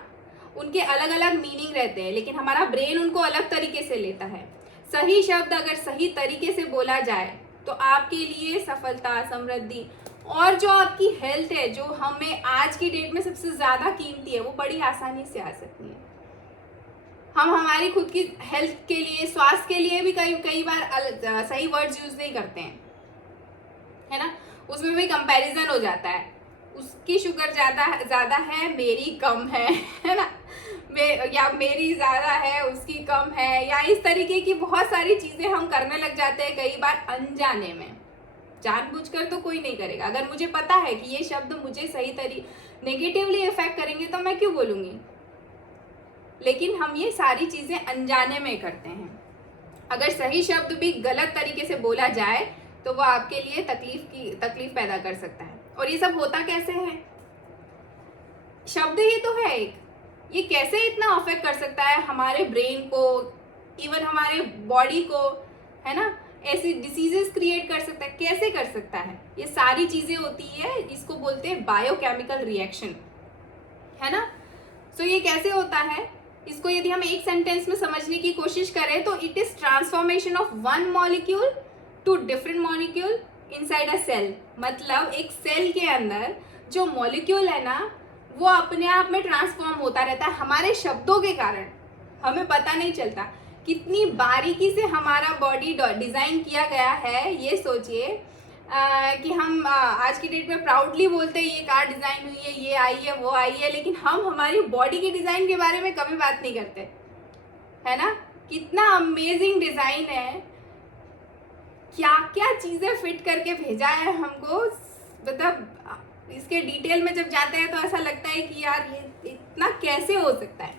उनके अलग अलग मीनिंग रहते हैं, लेकिन हमारा ब्रेन उनको अलग तरीके से लेता है। सही शब्द अगर सही तरीके से बोला जाए तो आपके लिए सफलता, समृद्धि और जो आपकी हेल्थ है, जो हमें आज की डेट में सबसे ज्यादा कीमती है, वो बड़ी आसानी से आ सकती है। हम हमारी खुद की हेल्थ के लिए, स्वास्थ्य के लिए भी कई बार सही वर्ड्स यूज नहीं करते हैं, है ना। उसमें भी कंपैरिजन हो जाता है, उसकी शुगर ज्यादा है, मेरी कम है ना, या मेरी ज्यादा है, उसकी कम है, या इस तरीके की बहुत सारी चीजें हम करने लग जाते हैं कई बार अनजाने में। जानबूझकर तो कोई नहीं करेगा। अगर मुझे पता है कि ये शब्द मुझे सही नेगेटिवली इफेक्ट करेंगे तो मैं क्यों बोलूंगी, लेकिन हम ये सारी चीजें अनजाने में करते हैं। अगर सही शब्द भी गलत तरीके से बोला जाए तो वो आपके लिए तकलीफ पैदा कर सकता है। और ये सब होता कैसे है? शब्द ही तो है एक, ये कैसे इतना अफेक्ट कर सकता है हमारे ब्रेन को, इवन हमारे बॉडी को, है ना, ऐसी डिसीजेस क्रिएट कर सकता है। कैसे कर सकता है? ये सारी चीजें होती है, इसको बोलते हैं बायोकेमिकल रिएक्शन, है ना। सो ये कैसे होता है, इसको यदि हम एक सेंटेंस में समझने की कोशिश करें तो it is transformation of one molecule to different molecule inside a cell. मतलब एक सेल के अंदर जो मॉलिक्यूल है ना, वो अपने आप में ट्रांसफॉर्म होता रहता है हमारे शब्दों के कारण, हमें पता नहीं चलता। कितनी बारीकी से हमारा बॉडी डिजाइन किया गया है, ये सोचिए कि हम आज की डेट में प्राउडली बोलते हैं ये कार डिजाइन हुई है, ये आई है, वो आई है, लेकिन हम हमारी बॉडी के डिजाइन के बारे में कभी बात नहीं करते, है ना। कितना अमेजिंग डिजाइन है, क्या क्या चीजें फिट करके भेजा है हमको, मतलब इसके डिटेल में जब जाते हैं तो ऐसा लगता है कि यार ये इतना कैसे हो सकता है।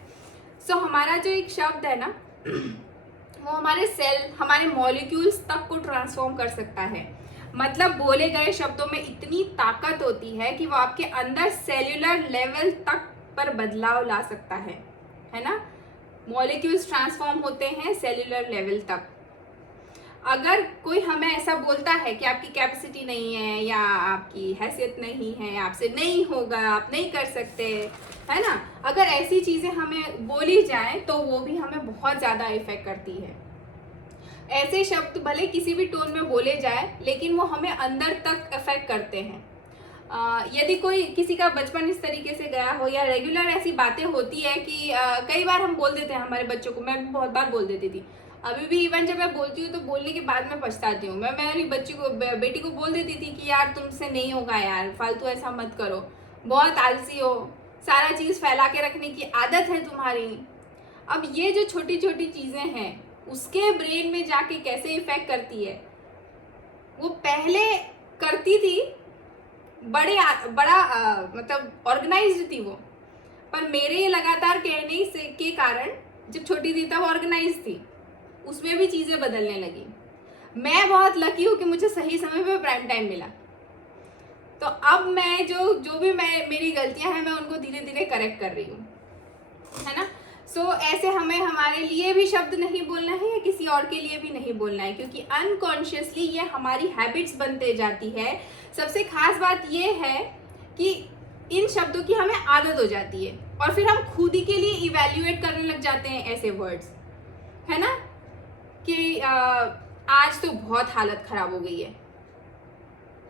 सो हमारा जो एक शब्द है ना, वो हमारे सेल, हमारे मॉलिक्यूल्स तक को ट्रांसफॉर्म कर सकता है। मतलब बोले गए शब्दों में इतनी ताकत होती है कि वो आपके अंदर सेल्यूलर लेवल तक पर बदलाव ला सकता है ना। मॉलिक्यूल्स ट्रांसफॉर्म होते हैं सेल्यूलर लेवल तक। अगर कोई हमें ऐसा बोलता है कि आपकी कैपेसिटी नहीं है या आपकी हैसियत नहीं है, आपसे नहीं होगा, आप नहीं कर सकते, है ना, अगर ऐसी चीज़ें हमें बोली जाए तो वो भी हमें बहुत ज़्यादा इफेक्ट करती है। ऐसे शब्द भले किसी भी टोन में बोले जाए, लेकिन वो हमें अंदर तक इफेक्ट करते हैं। यदि कोई किसी का बचपन इस तरीके से गया हो या रेगुलर ऐसी बातें होती है कि कई बार हम बोल देते हैं हमारे बच्चों को, मैं भी बहुत बार बोल देती थी, अभी भी इवन जब मैं बोलती हूँ तो बोलने के बाद में पछताती हूँ। मैं मेरी बेटी को बोल देती थी कि यार तुमसे नहीं होगा यार, फालतू ऐसा मत करो, बहुत आलसी हो, सारा चीज़ फैला के रखने की आदत है तुम्हारी। अब ये जो छोटी छोटी चीज़ें हैं उसके ब्रेन में जाके कैसे इफेक्ट करती है, वो पहले करती थी बड़ा मतलब ऑर्गेनाइज्ड थी वो, पर मेरे लगातार कहने से के कारण जब छोटी थी तब ऑर्गेनाइज थी, उसमें भी चीज़ें बदलने लगी। मैं बहुत लकी हूँ कि मुझे सही समय पे प्राइम टाइम मिला, तो अब मैं जो भी मेरी गलतियां हैं मैं उनको धीरे धीरे करेक्ट कर रही हूँ, है ना। सो ऐसे हमें हमारे लिए भी शब्द नहीं बोलना है या किसी और के लिए भी नहीं बोलना है, क्योंकि अनकॉन्शियसली ये हमारी हैबिट्स बनते जाती है। सबसे खास बात ये है कि इन शब्दों की हमें आदत हो जाती है और फिर हम खुद ही के लिए इवैल्यूएट करने लग जाते हैं ऐसे वर्ड्स, है ना, कि आज तो बहुत हालत खराब हो गई है,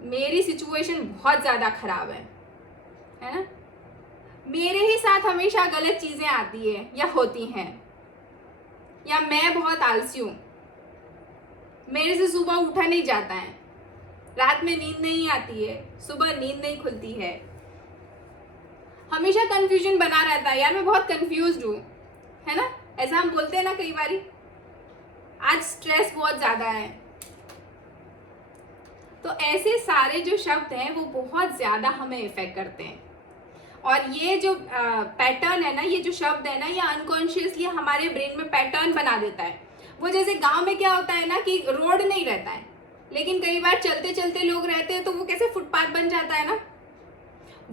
मेरी सिचुएशन बहुत ज़्यादा खराब है ना, मेरे ही साथ हमेशा गलत चीज़ें आती है या होती हैं, या मैं बहुत आलसी हूँ, मेरे से सुबह उठा नहीं जाता है, रात में नींद नहीं आती है, सुबह नींद नहीं खुलती है, हमेशा कंफ्यूजन बना रहता है, यार मैं बहुत कंफ्यूज्ड हूँ, है ना, ऐसा हम बोलते हैं ना कई बारी, आज स्ट्रेस बहुत ज़्यादा है। तो ऐसे सारे जो शब्द हैं वो बहुत ज़्यादा हमें इफेक्ट करते हैं। और ये जो पैटर्न है ना, ये जो शब्द है ना, ये अनकॉन्शियसली हमारे ब्रेन में पैटर्न बना देता है। वो जैसे गांव में क्या होता है ना कि रोड नहीं रहता है, लेकिन कई बार चलते चलते लोग रहते हैं तो वो कैसे फुटपाथ बन जाता है ना,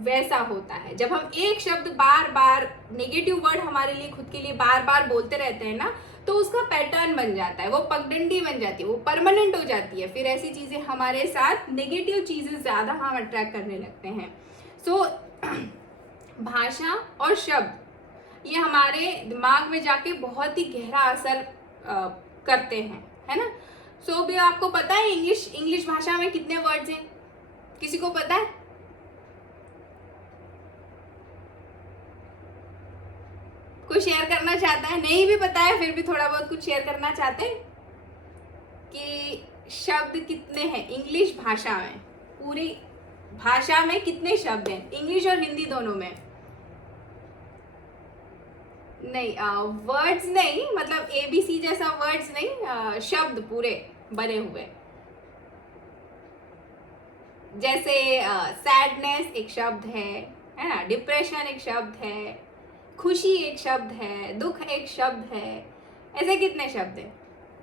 वैसा होता है। जब हम एक शब्द बार बार, नेगेटिव वर्ड हमारे लिए खुद के लिए बार बार बोलते रहते हैं ना, तो उसका पैटर्न बन जाता है, वो पगडंडी बन जाती है, वो परमानेंट हो जाती है। फिर ऐसी चीज़ें हमारे साथ, नेगेटिव चीज़ें ज़्यादा हम अट्रैक्ट करने लगते हैं। सो भाषा और शब्द ये हमारे दिमाग में जाके बहुत ही गहरा असर करते हैं, है ना। सो भी आपको पता है इंग्लिश भाषा में कितने वर्ड्स हैं, किसी को पता है? कोई शेयर करना चाहता है? नहीं भी पता है फिर भी थोड़ा बहुत कुछ शेयर करना चाहते हैं कि शब्द कितने हैं इंग्लिश भाषा में, पूरी भाषा में कितने शब्द हैं, इंग्लिश और हिंदी दोनों में? नहीं, वर्ड्स नहीं, मतलब ABC जैसा वर्ड्स नहीं, शब्द पूरे बने हुए। जैसे सैडनेस एक शब्द है ना, डिप्रेशन एक शब्द है, खुशी एक शब्द है, दुख एक शब्द है। ऐसे कितने शब्द हैं?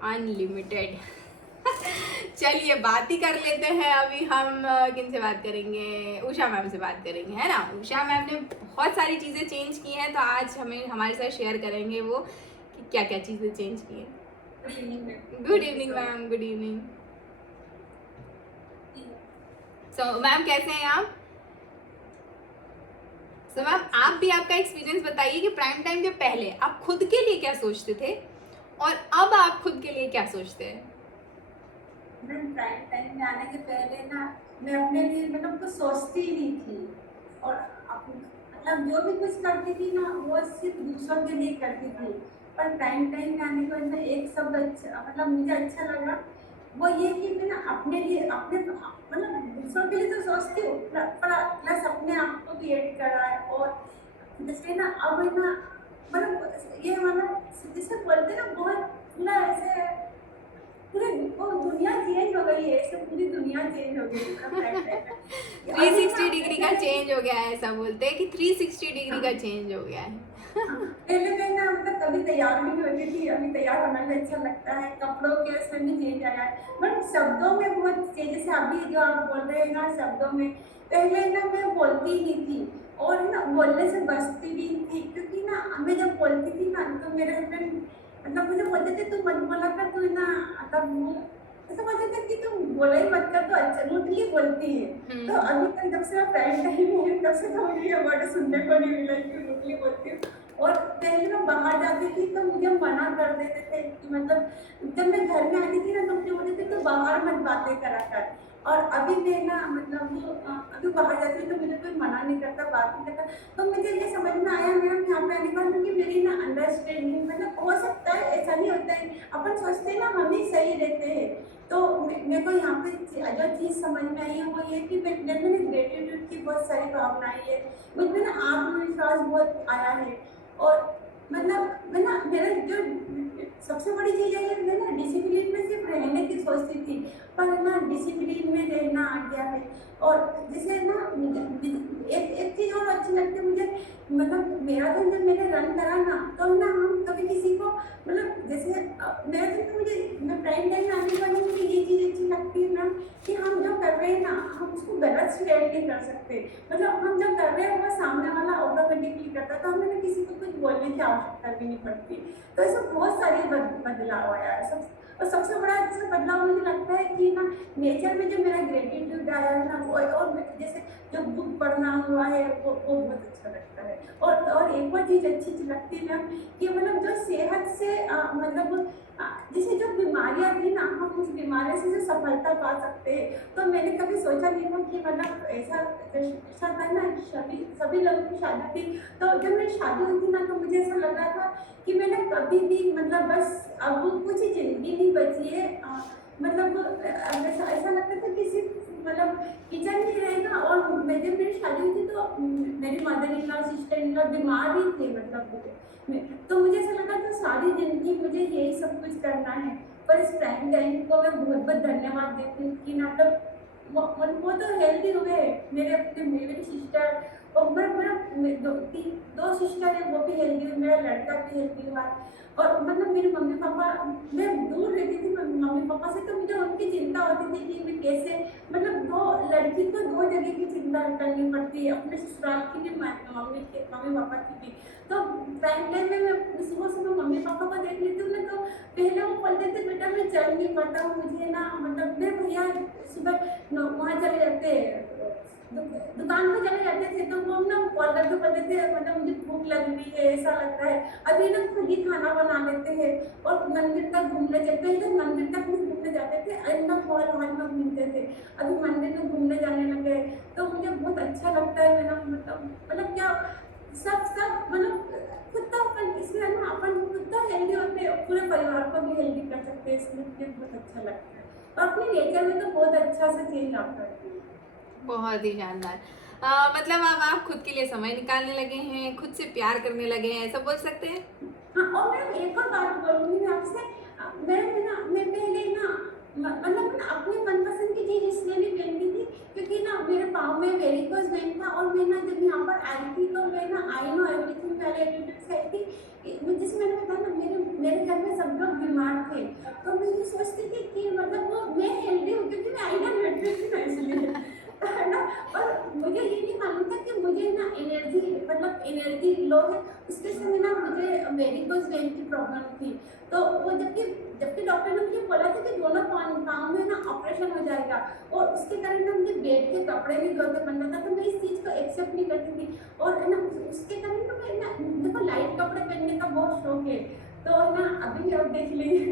अनलिमिटेड। चलिए बात ही कर लेते हैं अभी हम। किन से बात करेंगे? उषा मैम से बात करेंगे, है ना। उषा मैम ने बहुत सारी चीज़ें चेंज की हैं, तो आज हमें हमारे साथ शेयर करेंगे वो कि क्या क्या चीज़ें चेंज की हैं। Good evening ma'am, good evening. So ma'am कैसे हैं आप? सो मैम आप भी आपका एक्सपीरियंस बताइए कि प्राइम टाइम के पहले आप खुद के लिए क्या सोचते थे और अब आप खुद के लिए क्या सोचते हैं? मैं प्राइम टाइम में आने के पहले ना मैं अपने लिए मतलब कुछ सोचती ही नहीं थी, और मतलब जो भी कुछ करती थी ना वो सिर्फ दूसरों के लिए करती थी। पर प्राइम टाइम में आने के बाद ना एक शब्द अच्छा मतलब मुझे अच्छा लगा, वो ये कि मैं ना अपने लिए अपने मतलब दूसरों के लिए तो सोचती हूँ प्लस अपने आप को भी ऐड करा है। और जैसे ना अब है ना मतलब ये मतलब जिसे बोलते हैं ना बहुत पूरा ऐसे पूरी वो दुनिया चेंज हो गई है, ऐसे पूरी दुनिया चेंज हो गई है। 360 डिग्री का चेंज हो गया है, ऐसा बोलते हैं कि 360 डिग्री का चेंज हो गया है। पहले मैं ना मतलब कभी तैयार भी नहीं होती थी, अभी तैयार होना भी अच्छा लगता है, कपड़ों के उसमें भी चेंज आया है। बट शब्दों में बहुत चेंज, जैसे अभी जो आप बोल रहे हैं ना शब्दों में, पहले ना मैं बोलती ही नहीं थी और ना बोलने से बचती भी थी, क्योंकि ना मैं जब बोलती थी ना तो मेरे हस्बैंड मतलब मुझे बोलते थे तू मत बोला कर, तू ना मतलब ऐसा बोलते थे कि तुम बोला ही मत कर, तो अच्छा न्यूट्रली बोलती है। तो अभी तक जब से मैं प्राइम टाइम हुई तब से तो मुझे ये वर्ड सुनने को नहीं मिला कि न्यूट्रली बोलती हूँ। और पहले मैं बाहर जाती थी तो मुझे मना कर देते थे कि मतलब जब मैं घर में आती थी ना तो मुझे बोलते थे तो बाहर मत बातें करा कर। और अभी मैं ना मतलब अभी बाहर जाती हूँ तो मुझे कोई मना नहीं करता, बात नहीं करता। तो मुझे ये समझ में आया मेरा यहाँ पे आने के बाद कि मेरी ना अंडरस्टैंडिंग मतलब हो सकता है, ऐसा नहीं होता है, अपन सोचते हैं ना हम ही सही रहते हैं। तो मेरे को यहाँ पे जो चीज़ समझ में आई है वो ये कि मैंने ग्रेटिट्यूड की बहुत सारी भावना आई है, मुझमें ना आत्मविश्वास बहुत आया है। और मतलब मैं ना मेरा जो सबसे बड़ी चीज़ है कि मैं ना डिसिप्लिन में सिर्फ रहने की सोचती थी, पर ना डिसिप्लिन में रहना आ गया है। और जैसे ना एक चीज़ और अच्छी लगती है मुझे, मतलब मैराथन जब मैंने रन करा ना तो ना हम कभी किसी को मतलब जैसे मैराथन में मुझे मैं प्राइम टाइम में आने वाली मुझे ये चीज़ अच्छी लगती है ना कि हम जो कर रहे हैं ना हम उसको गलत स्टैंड नहीं कर सकते, मतलब हम जो कर रहे हैं वो सामने वाला ऑटोमेटिकली करता है, तो हमें किसी को कुछ बोलने की आवश्यकता भी नहीं पड़ती। तो ऐसे बहुत सारे बदलाव आया है सब। और सबसे बड़ा अच्छा बदलाव मुझे लगता है कि ना नेचर में जो मेरा ग्रेटिट्यूड आया है ना वो, और जैसे जो बुक पढ़ना हुआ है वो बहुत अच्छा लगता है। और एक और चीज़ अच्छी लगती है ना कि मतलब जो सेहत से मतलब जैसे जो बीमारियां थी ना हम उस बीमारी से सफलता पा सकते हैं। तो मैंने कभी सोचा नहीं था कि मतलब ऐसा था ना, सभी लोगों की शादी थी, तो जब मेरी शादी हुई थी ना तो मुझे ऐसा लग रहा था कि मैंने कभी भी मतलब बस अब कुछ ही जिंदगी नहीं बची है, मतलब ऐसा लगता था कि सिर्फ मतलब किचन में रहेगा। और जब मेरी शादी हुई थी तो मेरी mother in law sister in law बीमार ही थे, मतलब तो मुझे ऐसा लगा था सारी जिंदगी मुझे यही सब कुछ करना है। पर इस प्राइम टाइम को मैं बहुत बहुत धन्यवाद देती हूँ कि मतलब वो तो हेल्दी हुए मेरे अपने मेरी सिस्टर और मेरा दो सिस्टर है वो भी हेल्दी हुई, मेरा लड़का भी हेल्दी हुआ। और मतलब मेरे मम्मी पापा, मैं दूर रहती थी मम्मी पापा से तो मुझे उनकी चिंता होती थी कि मैं कैसे मतलब दो लड़की को दो जगह की चिंता करनी पड़ती है, अपने ससुराल की भी मम्मी पापा की भी। तो प्राइम टाइम में मैं सुबह सुबह मम्मी पापा को देख लेती हूँ ना तो पहले वो बोलते थे बेटा मैं चल नहीं पाता हूँ, मुझे ना मतलब मेरे भैया सुबह वहाँ चले जाते दुकान पे चले जाते थे तो वो ना कॉल करके बोलते थे मतलब मुझे भूख लग रही है ऐसा लगता है। अभी ना खुद ही खाना बना लेते हैं और मंदिर तक घूमने जाते हैं, तो मंदिर तक भी घूमने जाते थे, अंदर हॉल हॉल में घूमते थे, अभी मंदिर में घूमने जाने लगे। तो मुझे बहुत अच्छा लगता है मेरा मतलब क्या सब मतलब खुद तो अपन इसमें ना अपन खुद तो हेल्दी होते हैं, पूरे परिवार को भी हेल्दी कर सकते हैं, इसलिए मुझे बहुत अच्छा लगता है। और अपने नेचर में तो बहुत अच्छा सा चेंज आता है। बहुत ही शानदार। मतलब अब आप खुद के लिए समय निकालने लगे हैं, खुद से प्यार करने लगे हैं, ऐसा बोल सकते हैं? हाँ, और मैं एक और बात बोलूँगी मैं आपसे, मैं पहले ना मतलब ना अपनी मनपसंद की चीज़ इसलिए भी पहनती थी क्योंकि ना मेरे पाँव में वेरिकोज वेन था और मैं ना जब यहाँ पर आई थी तो मैं ना आई नो एवरीथिंग पहले एटीट्यूड से आई थी। जैसे मैंने बताया ना मेरे घर में सब लोग बीमार थे, तो मैं ये सोचती थी कि मतलब वो मैं हेल्दी हूँ क्योंकि मैं आयरन लेती थी ना, इसलिए है ना। और मुझे ये नहीं मालूम था कि मुझे ना एनर्जी मतलब एनर्जी लो है, उसके समय ना मुझे वेरिकोज वेन की प्रॉब्लम थी। तो वो जबकि जबकि डॉक्टर ने मुझे बोला था कि दोनों पाँव में ना ऑपरेशन हो जाएगा, और उसके कारण ना मुझे बेड के कपड़े भी धोते पड़ता था, तो मैं इस चीज़ को एक्सेप्ट नहीं करती थी। और है ना उसके कारण ना मैं ना देखो लाइट कपड़े पहनने का बहुत शौक है, तो है ना अभी भी आप देख लीजिए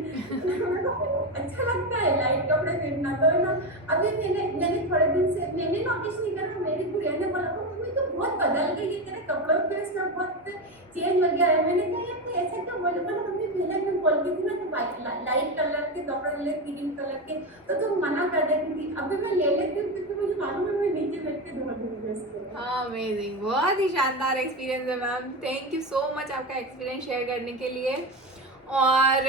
मेरे को अच्छा लगता है लाइट कपड़े पहनना। तो है ना अभी मैंने थोड़े दिन से मैंने नोटिस नहीं करा, मेरी गुड़िया ने बोला मम्मी तो बहुत बदल गई है, तेरे कपड़ों पे इसमें बहुत चेंज हो गया है। मैंने कहा यार तो ऐसा क्यों बोले, बोला मम्मी पहले मैं बोलती थी ना कि लाइट कलर के कपड़े ले, क्रीम कलर के, तो तुम मना कर देती थी, अभी मैं ले लेती हूँ क्योंकि मुझे मालूम है मैं नीचे बैठ के धो दूँगी इसको। हाँ, अमेजिंग, बहुत ही शानदार एक्सपीरियंस है ma'am. Thank you so much आपका एक्सपीरियंस शेयर करने के लिए, और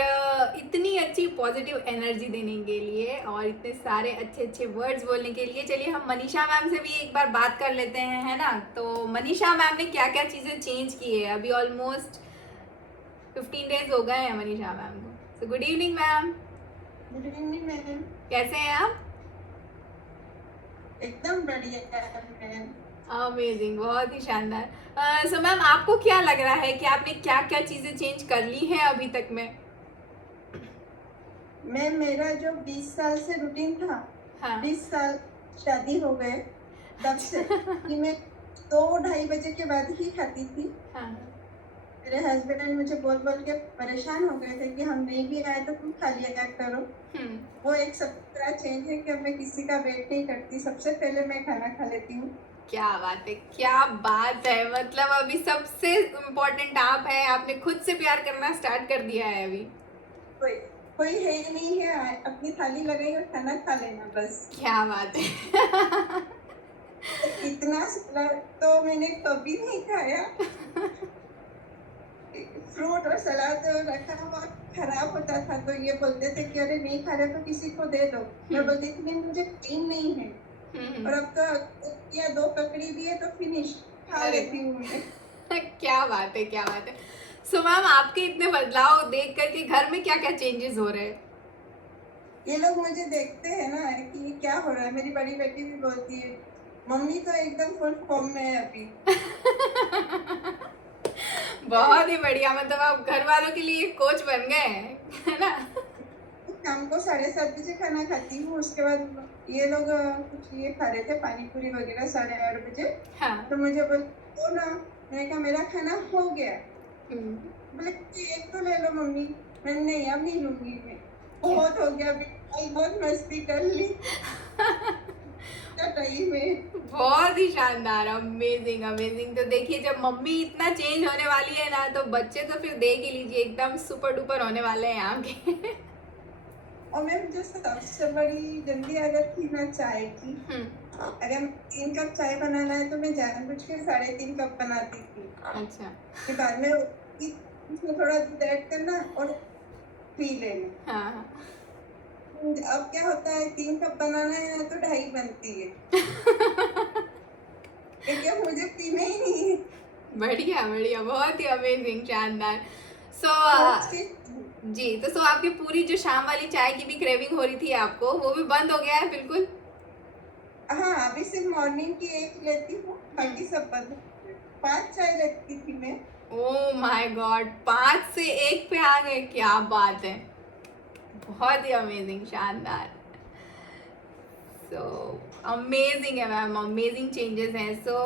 इतनी अच्छी पॉजिटिव एनर्जी देने के लिए, और इतने सारे अच्छे अच्छे वर्ड्स बोलने के लिए। चलिए हम मनीषा मैम से भी एक बार बात कर लेते हैं, है ना। तो मनीषा मैम ने क्या क्या चीज़ें चेंज की है, अभी ऑलमोस्ट 15 डेज हो गए हैं मनीषा मैम को। So good evening ma'am. Good evening ma'am. कैसे हैं आप? एकदम बढ़िया मैम। अमेजिंग, बहुत ही शानदार। सो मैम आपको क्या लग रहा है कि आपने क्या क्या चीज़ें चेंज कर ली हैं अभी तक में? मैम मेरा जो 20 साल से रूटीन था, हाँ 20 साल शादी हो गए तब से कि मैं 2-2:30 बजे के बाद ही खाती थी। हाँ मेरे हस्बैंड मुझे बोल बोल के परेशान हो गए थे कि हम नहीं भी आए तो तुम खा लिया करो। वो एक सबसे बड़ा चेंज है कि अब मैं किसी का वेट नहीं करती, सबसे पहले मैं खाना खा लेती हूँ। क्या बात है, क्या बात है। मतलब अभी सबसे इम्पोर्टेंट आप है, आपने खुद से प्यार करना स्टार्ट कर दिया है अभी। कोई कोई है ही नहीं है, अपनी थाली लगाई और खाना खा लेना बस। क्या बात है। इतना तो मैंने कभी नहीं खाया। फ्रूट और सलाद रखा हुआ खराब होता था तो ये बोलते थे कि अरे नहीं खा रहे तो किसी को दे दो। मैं बोलती थी नहीं मुझे टाइम नहीं है, और अब तो या 2 ककड़ी भी है तो फिनिश खा लेती हूँ मैं। क्या बात है, क्या बात है। सो मैम आपके इतने बदलाव देख करके घर में क्या क्या चेंजेस हो रहे हैं? ये लोग मुझे देखते हैं ना कि ये क्या हो रहा है। मेरी बड़ी बेटी भी बोलती है मम्मी तो एकदम फुल फॉर्म में है अभी। बहुत ही बढ़िया, मतलब आप घर वालों के लिए कोच बन गए हैं, है ना। शाम को 7:30 बजे खाना खाती हूँ, उसके बाद ये लोग कुछ ये खा रहे थे पानी पूरी वगैरह 8:30 बजे। हाँ तो मुझे बोलो ना, मैंने कहा मेरा खाना हो गया। बोले एक तो ले लो मम्मी। मैंने नहीं अब नहीं लूंगी मैं, बहुत हो गया, बहुत मस्ती कर ली। में बहुत ही शानदार, अमेजिंग अमेजिंग। तो देखिए जब मम्मी इतना चेंज होने वाली है ना, तो बच्चे तो फिर देख ही लीजिए एकदम सुपर डुपर होने वाले हैं यहाँ के। और मैम जो सबसे बड़ी जल्दी आदत थी ना चाय की, अगर 3 कप चाय बनाना है तो मैं जानबूझ के 3.5 कप बनाती थी। अच्छा। फिर बाद में उसमें थोड़ा दूध ऐड करना और पी लेना। हाँ अब क्या होता है 3 कप बनाना है तो 2.5 बनती है। क्योंकि अब मुझे पीना ही नहीं है। बढ़िया बढ़िया, बहुत ही अमेजिंग, शानदार। जी तो आपकी पूरी जो शाम वाली चाय की भी क्रेविंग हो रही थी आपको, वो भी बंद हो गया है बिल्कुल? हाँ अभी सिर्फ मॉर्निंग की 1 लेती हूँ, बाकी सब बंद। 5 चाय लेती थी मैं। ओह माय गॉड, 5 से 1 पे आ गए, क्या बात है। बहुत ही अमेजिंग, शानदार। सो अमेजिंग है मैम, अमेजिंग चेंजेस हैं। सो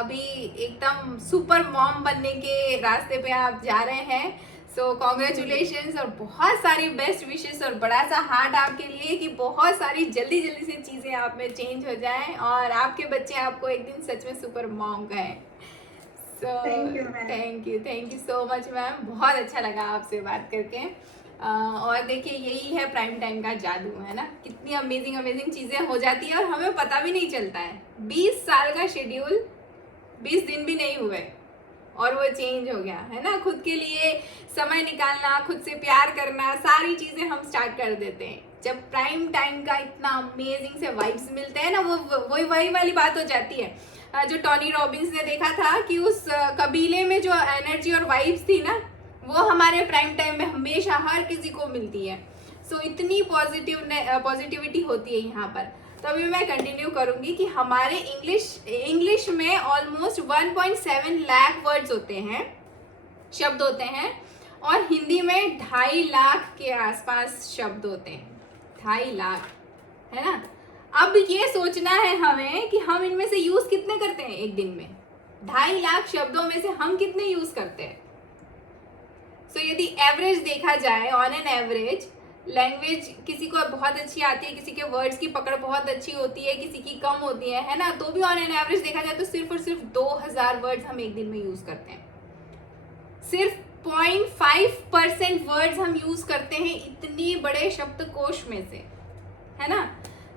अभी एकदम सुपर मॉम बनने के रास्ते पे आप जा रहे हैं। सो कॉन्ग्रेचुलेशंस, और बहुत सारी बेस्ट विशेस और बड़ा सा हार्ट आपके लिए कि बहुत सारी जल्दी जल्दी से चीज़ें आप में चेंज हो जाएं और आपके बच्चे आपको एक दिन सच में सुपर मॉम कहें। So thank you so much ma'am, बहुत अच्छा लगा आपसे बात करके। और देखिए यही है प्राइम टाइम का जादू, है ना। कितनी अमेजिंग अमेजिंग चीज़ें हो जाती हैं और हमें पता भी नहीं चलता है। 20 साल का शेड्यूल 20 दिन भी नहीं हुए और वो चेंज हो गया, है ना। खुद के लिए समय निकालना, खुद से प्यार करना, सारी चीज़ें हम स्टार्ट कर देते हैं जब प्राइम टाइम का इतना अमेजिंग से वाइब्स मिलते हैं ना। वही वाली बात हो जाती है जो टोनी रॉबिन्स ने देखा था कि उस कबीले में जो एनर्जी और वाइब्स थी ना, वो हमारे प्राइम टाइम में हमेशा हर किसी को मिलती है। सो इतनी पॉजिटिविटी होती है यहाँ पर। तो अभी मैं कंटिन्यू करूँगी कि हमारे इंग्लिश में ऑलमोस्ट 1.7 लाख वर्ड्स होते हैं, शब्द होते हैं, और हिंदी में 2.5 लाख के आसपास शब्द होते हैं, 2.5 लाख, है ना। अब ये सोचना है हमें कि हम इनमें से यूज कितने करते हैं एक दिन में। 2.5 लाख शब्दों में से हम कितने यूज करते हैं। सो यदि एवरेज देखा जाए, ऑन एन एवरेज लैंग्वेज किसी को बहुत अच्छी आती है, किसी के वर्ड्स की पकड़ बहुत अच्छी होती है, किसी की कम होती है ना, तो भी ऑन एन एवरेज देखा जाए तो सिर्फ और सिर्फ 2000 वर्ड्स हम एक दिन में यूज करते हैं। सिर्फ 0.5% वर्ड्स हम यूज करते हैं इतनी बड़े शब्दकोश में से, है ना।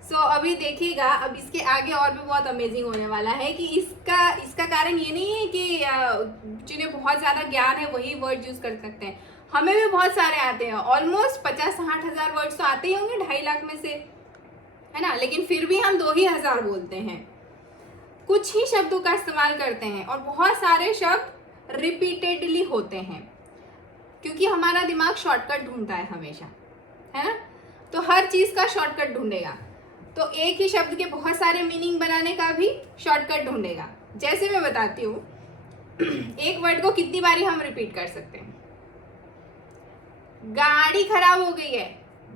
सो अभी देखिएगा, अब इसके आगे और भी बहुत अमेजिंग होने वाला है कि इसका कारण ये नहीं है कि जिन्हें बहुत ज़्यादा ज्ञान है वही वर्ड यूज़ कर सकते हैं। हमें भी बहुत सारे आते हैं, ऑलमोस्ट 50-60 हज़ार वर्ड्स तो आते ही होंगे 2.5 लाख में से, है ना। लेकिन फिर भी हम 2,000 बोलते हैं, कुछ ही शब्दों का इस्तेमाल करते हैं, और बहुत सारे शब्द रिपीटेडली होते हैं, क्योंकि हमारा दिमाग शॉर्टकट ढूंढता है हमेशा, है ना। तो हर चीज़ का शॉर्टकट ढूंढेगा, तो एक ही शब्द के बहुत सारे मीनिंग बनाने का भी शॉर्टकट ढूंढेगा। जैसे मैं बताती हूँ, एक वर्ड को कितनी बारी हम रिपीट कर सकते हैं। गाड़ी खराब हो गई है,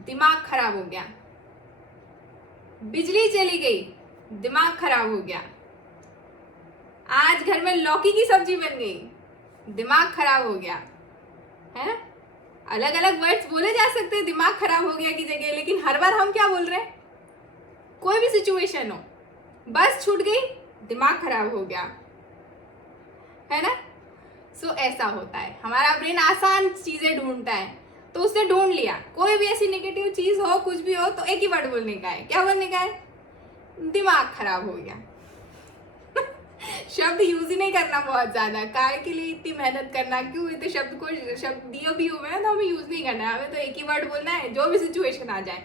दिमाग खराब हो गया। बिजली चली गई, दिमाग खराब हो गया। आज घर में लौकी की सब्जी बन गई, दिमाग खराब हो गया, है। अलग अलग वर्ड्स बोले जा सकते हैं दिमाग खराब हो गया की जगह, लेकिन हर बार हम क्या बोल रहे हैं, कोई भी सिचुएशन हो, बस छूट गई, दिमाग खराब हो गया, है ना। सो ऐसा होता है, हमारा ब्रेन आसान चीजें ढूंढता है, तो उसने ढूंढ लिया। कोई भी ऐसी नेगेटिव चीज हो, कुछ भी हो, तो एक ही वर्ड बोलने का है। क्या बोलने का है, दिमाग खराब हो गया। शब्द यूज ही नहीं करना बहुत ज्यादा, काय के लिए इतनी मेहनत करना, क्यों इतने शब्द दिए भी हुए हैं तो हमें यूज नहीं करना है, हमें तो एक ही वर्ड बोलना है जो भी सिचुएशन आ जाए,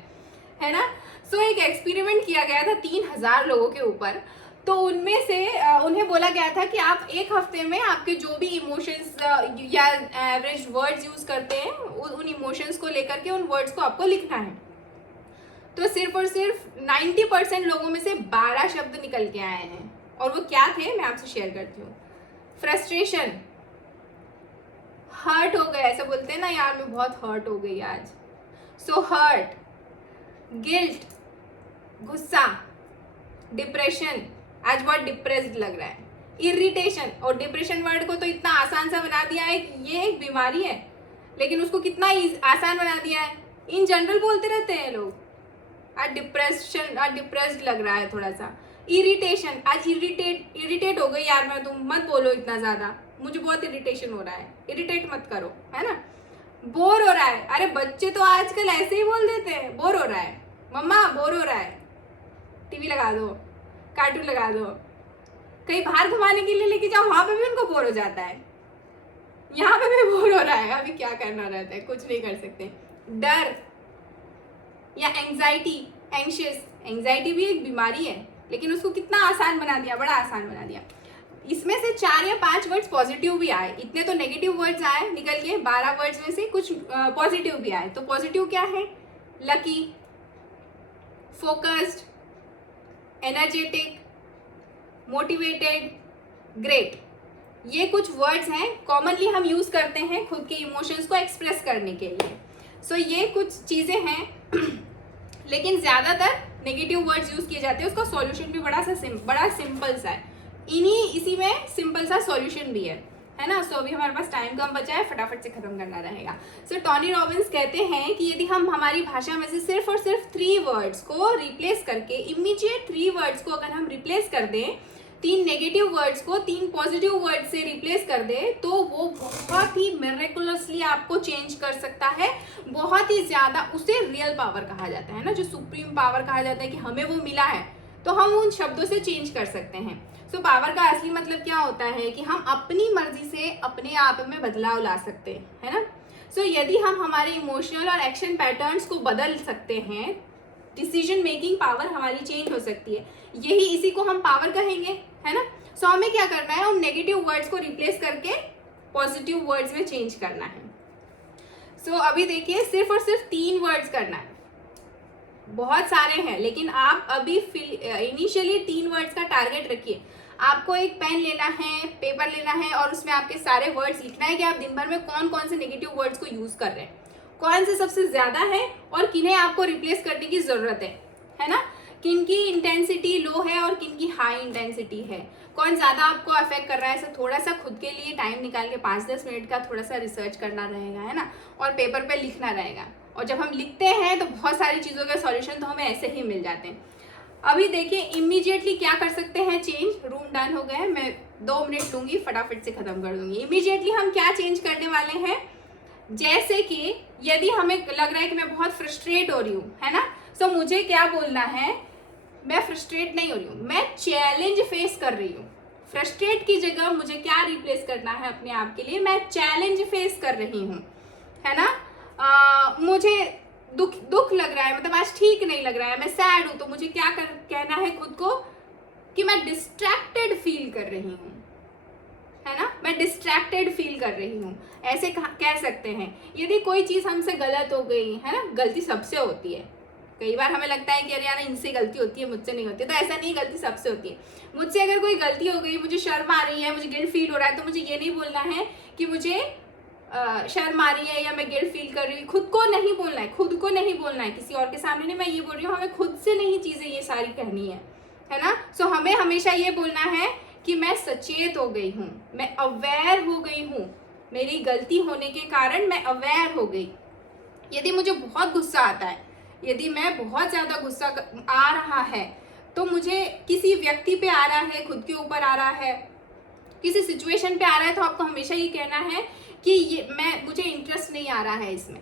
है ना। सो एक एक्सपेरिमेंट किया गया था 3000 लोगों के ऊपर। तो उनमें से उन्हें बोला गया था कि आप एक हफ्ते में आपके जो भी इमोशंस या एवरेज वर्ड्स यूज करते हैं, उन इमोशंस को लेकर के उन वर्ड्स को आपको लिखना है। तो सिर्फ और सिर्फ 90% लोगों में से 12 शब्द निकल के आए हैं, और वो क्या थे मैं आपसे शेयर करती हूँ। फ्रस्ट्रेशन, हर्ट हो गए, ऐसा बोलते हैं ना, यार मैं बहुत हर्ट हो गई आज, सो हर्ट। गिल्ट, गुस्सा। डिप्रेशन, आज बहुत डिप्रेस्ड लग रहा है। इरिटेशन, और डिप्रेशन वर्ड को तो इतना आसान सा बना दिया है कि ये एक बीमारी है, लेकिन उसको कितना आसान बना दिया है, इन जनरल बोलते रहते हैं लोग, आज डिप्रेस्ड लग रहा है थोड़ा सा। इरिटेशन, आज इरिटेट हो गई यार मैं, तुम मत बोलो इतना ज़्यादा, मुझे बहुत इरिटेशन हो रहा है, इरिटेट मत करो, है ना। बोर हो रहा है, अरे बच्चे तो आजकल ऐसे ही बोल देते हैं, बोर हो रहा है मम्मा, बोर हो रहा है, टीवी लगा दो, कार्टून लगा दो। कहीं बाहर घुमाने के लिए लेके जाओ, वहां पे भी उनको बोर हो जाता है, यहाँ पे भी बोर हो रहा है, अभी क्या करना रहता है, कुछ नहीं कर सकते। डर या एंजाइटी, एंशियस, एंजाइटी भी एक बीमारी है, लेकिन उसको कितना आसान बना दिया, बड़ा आसान बना दिया। इसमें से 4 या 5 वर्ड्स पॉजिटिव भी आए, इतने तो नेगेटिव वर्ड्स आए निकल के, 12 वर्ड्स में से कुछ पॉजिटिव भी आए। तो पॉजिटिव क्या है, lucky, focused, energetic, motivated, great. ये कुछ वर्ड्स हैं कॉमनली हम यूज करते हैं खुद के इमोशंस को एक्सप्रेस करने के लिए। सो ये कुछ चीजें हैं लेकिन ज्यादातर नेगेटिव वर्ड्स यूज किए जाते हैं। उसका सॉल्यूशन भी बड़ा सिंपल सा है, इसी में सिंपल सा सॉल्यूशन भी है ना। सो अभी हमारे पास टाइम कम बचा है, फटाफट से खत्म करना रहेगा। सो टोनी रॉबिन्स कहते हैं कि यदि हम हमारी भाषा में से सिर्फ और सिर्फ 3 वर्ड्स को रिप्लेस करके, इमीडिएट 3 वर्ड्स को अगर हम रिप्लेस कर दें, 3 नेगेटिव वर्ड्स को 3 पॉजिटिव वर्ड से रिप्लेस कर दे, तो वो बहुत ही मिरेकुलसली आपको चेंज कर सकता है, बहुत ही ज्यादा। उसे रियल पावर कहा जाता है ना, जो सुप्रीम पावर कहा जाता है कि हमें वो मिला है, तो हम उन शब्दों से चेंज कर सकते हैं। सो पावर का असली मतलब क्या होता है कि हम अपनी मर्जी से अपने आप में बदलाव ला सकते हैं, है ना। सो यदि हम हमारे इमोशनल और एक्शन पैटर्न्स को बदल सकते हैं, डिसीजन मेकिंग पावर हमारी चेंज हो सकती है, इसी को हम पावर कहेंगे, है ना। सो हमें क्या करना है, उन नेगेटिव वर्ड्स को रिप्लेस करके पॉजिटिव वर्ड्स में चेंज करना है। सो अभी देखिए सिर्फ और सिर्फ 3 वर्ड्स करना है, बहुत सारे हैं लेकिन आप अभी इनिशियली 3 वर्ड्स का टारगेट रखिए। आपको एक पेन लेना है, पेपर लेना है और उसमें आपके सारे वर्ड्स लिखना है कि आप दिन भर में कौन कौन से नेगेटिव वर्ड्स को यूज कर रहे हैं, कौन से सबसे ज्यादा है और किन्हें आपको रिप्लेस करने की जरूरत है ना, किन की इंटेंसिटी लो है और किन की हाई इंटेंसिटी है, कौन ज्यादा आपको अफेक्ट कर रहा है। थोड़ा सा खुद के लिए टाइम निकाल के 5-10 मिनट का थोड़ा सा रिसर्च करना रहेगा, है ना, और पेपर पे लिखना रहेगा। और जब हम लिखते हैं तो बहुत सारी चीज़ों के सॉल्यूशन तो हमें ऐसे ही मिल जाते हैं। अभी देखिए इमीडिएटली क्या कर सकते हैं चेंज। रूम डन हो गया है, मैं 2 मिनट लूंगी, फटाफट से खत्म कर दूंगी। इमीडिएटली हम क्या चेंज करने वाले हैं, जैसे कि यदि हमें लग रहा है कि मैं बहुत फ्रस्ट्रेट हो रही हूँ, है ना, सो मुझे क्या बोलना है, मैं फ्रस्ट्रेट नहीं हो रही हूँ, मैं चैलेंज फेस कर रही हूँ। फ्रस्ट्रेट की जगह मुझे क्या रिप्लेस करना है अपने आप के लिए, मैं चैलेंज फेस कर रही हूँ, है ना। मुझे दुख लग रहा है, मतलब आज ठीक नहीं लग रहा है, मैं सैड हूँ, तो मुझे क्या कहना है खुद को कि मैं डिस्ट्रैक्टेड फील कर रही हूँ, है ना, मैं डिस्ट्रैक्टेड फील कर रही हूँ, ऐसे कह सकते हैं। यदि कोई चीज़ हमसे गलत हो गई है ना, गलती सबसे होती है, कई बार हमें लगता है कि अरे यार इनसे गलती होती है, मुझसे नहीं होती, तो ऐसा नहीं, गलती सबसे होती है। मुझसे अगर कोई गलती हो गई, मुझे शर्म आ रही है, मुझे गिल्ट फील हो रहा है, तो मुझे ये नहीं बोलना है कि मुझे शर्म आ रही है या मैं गिल्ट फील कर रही हूँ। खुद को नहीं बोलना है, खुद को नहीं बोलना है, किसी और के सामने नहीं। मैं ये बोल रही हूँ, हमें खुद से नहीं चीज़ें ये सारी कहनी है ना। सो हमें हमेशा ये बोलना है कि मैं सचेत हो गई हूँ, मैं अवेयर हो गई हूँ, मेरी गलती होने के कारण मैं अवेयर हो गई। यदि मुझे बहुत गुस्सा आता है, यदि मैं बहुत ज़्यादा गुस्सा आ रहा है, तो मुझे किसी व्यक्ति पे आ रहा है, खुद के ऊपर आ रहा है, किसी सिचुएशन पे आ रहा है, तो आपको हमेशा ये कहना है कि ये मुझे इंटरेस्ट नहीं आ रहा है इसमें,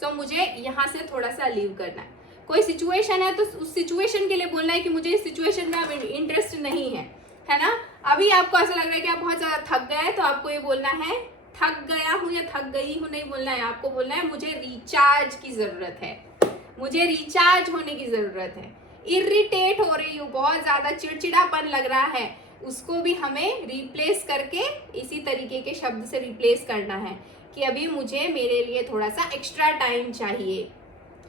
सो मुझे यहाँ से थोड़ा सा लीव करना है। कोई सिचुएशन है तो उस सिचुएशन के लिए बोलना है कि मुझे इस सिचुएशन में अब इंटरेस्ट नहीं है ना। अभी आपको ऐसा लग रहा है कि आप बहुत ज़्यादा थक गए हैं, तो आपको ये बोलना है थक गया हूँ या थक गई हूँ नहीं बोलना है, आपको बोलना है मुझे रिचार्ज की ज़रूरत है, मुझे रिचार्ज होने की ज़रूरत है। इरिटेट हो रही हूँ, बहुत ज़्यादा चिड़चिड़ापन लग रहा है, उसको भी हमें रिप्लेस करके इसी तरीके के शब्द से रिप्लेस करना है कि अभी मुझे मेरे लिए थोड़ा सा एक्स्ट्रा टाइम चाहिए,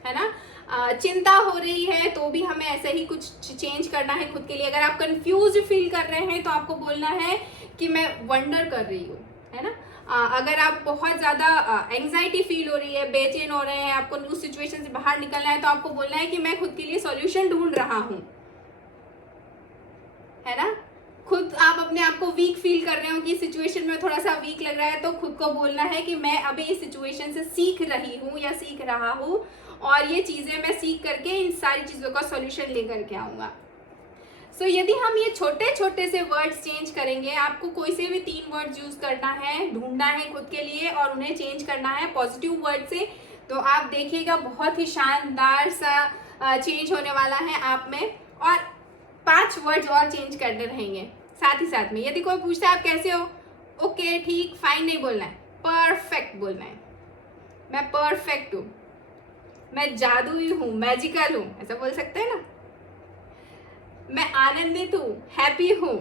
है ना। चिंता हो रही है तो भी हमें ऐसे ही कुछ चेंज करना है खुद के लिए। अगर आप कंफ्यूज फील कर रहे हैं तो आपको बोलना है कि मैं वंडर कर रही हूँ, है ना। अगर आप बहुत ज़्यादा एंग्जाइटी फील हो रही है, बेचैन हो रहे हैं, आपको उस सिचुएशन से बाहर निकलना है, तो आपको बोलना है कि मैं खुद के लिए सॉल्यूशन ढूंढ रहा हूँ, है ना। खुद आप अपने आप को वीक फील कर रहे हो कि सिचुएशन में थोड़ा सा वीक लग रहा है, तो खुद को बोलना है कि मैं अभी इस सिचुएशन से सीख रही हूँ या सीख रहा हूँ, और ये चीज़ें मैं सीख करके इन सारी चीज़ों का सॉल्यूशन लेकर के आऊँगा। सो यदि हम ये छोटे छोटे से वर्ड्स चेंज करेंगे, आपको कोई से भी 3 वर्ड्स यूज़ करना है, ढूंढना है खुद के लिए और उन्हें चेंज करना है पॉजिटिव वर्ड से, तो आप देखिएगा बहुत ही शानदार सा चेंज होने वाला है आप में। और 5 वर्ड्स और चेंज करने रहेंगे साथ ही साथ में। यदि कोई पूछता है आप कैसे हो, ओके ठीक फाइन नहीं बोलना है, परफेक्ट बोलना है। मैं परफेक्ट हूँ, मैं जादुई हूँ, मैजिकल हूँ, ऐसा बोल सकते हैं ना। मैं आनंदित हूँ, हैप्पी हूँ,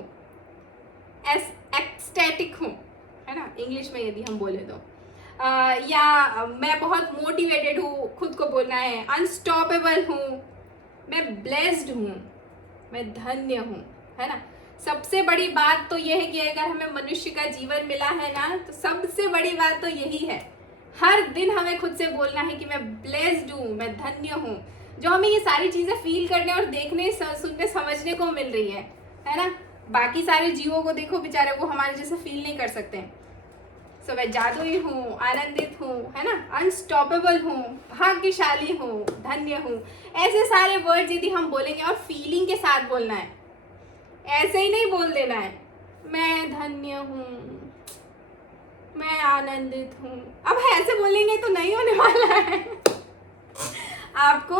एक्सटैटिक हूँ, है ना इंग्लिश में यदि हम बोले तो। या मैं बहुत मोटिवेटेड हूँ, खुद को बोलना है। अनस्टॉपेबल हूँ, मैं ब्लेस्ड हूँ, मैं धन्य हूँ, है ना। सबसे बड़ी बात तो यह है कि अगर हमें मनुष्य का जीवन मिला है ना, तो सबसे बड़ी बात तो यही है, हर दिन हमें खुद से बोलना है कि मैं ब्लेस्ड हूँ, मैं धन्य हूँ। जो हमें ये सारी चीज़ें फील करने और देखने, सुनने, समझने को मिल रही है ना। बाकी सारे जीवों को देखो, बेचारे वो हमारे जैसे फील नहीं कर सकते। सो मैं जादुई हूँ, आनंदित हूँ, है ना, अनस्टॉपेबल हूँ, भाग्यशाली हूँ, धन्य हूँ। ऐसे सारे वर्ड्स यदि हम बोलेंगे और फीलिंग के साथ बोलना है, ऐसे ही नहीं बोल देना है मैं धन्य हूँ, मैं आनंदित हूँ। अब ऐसे बोलेंगे तो नहीं होने वाला है। आपको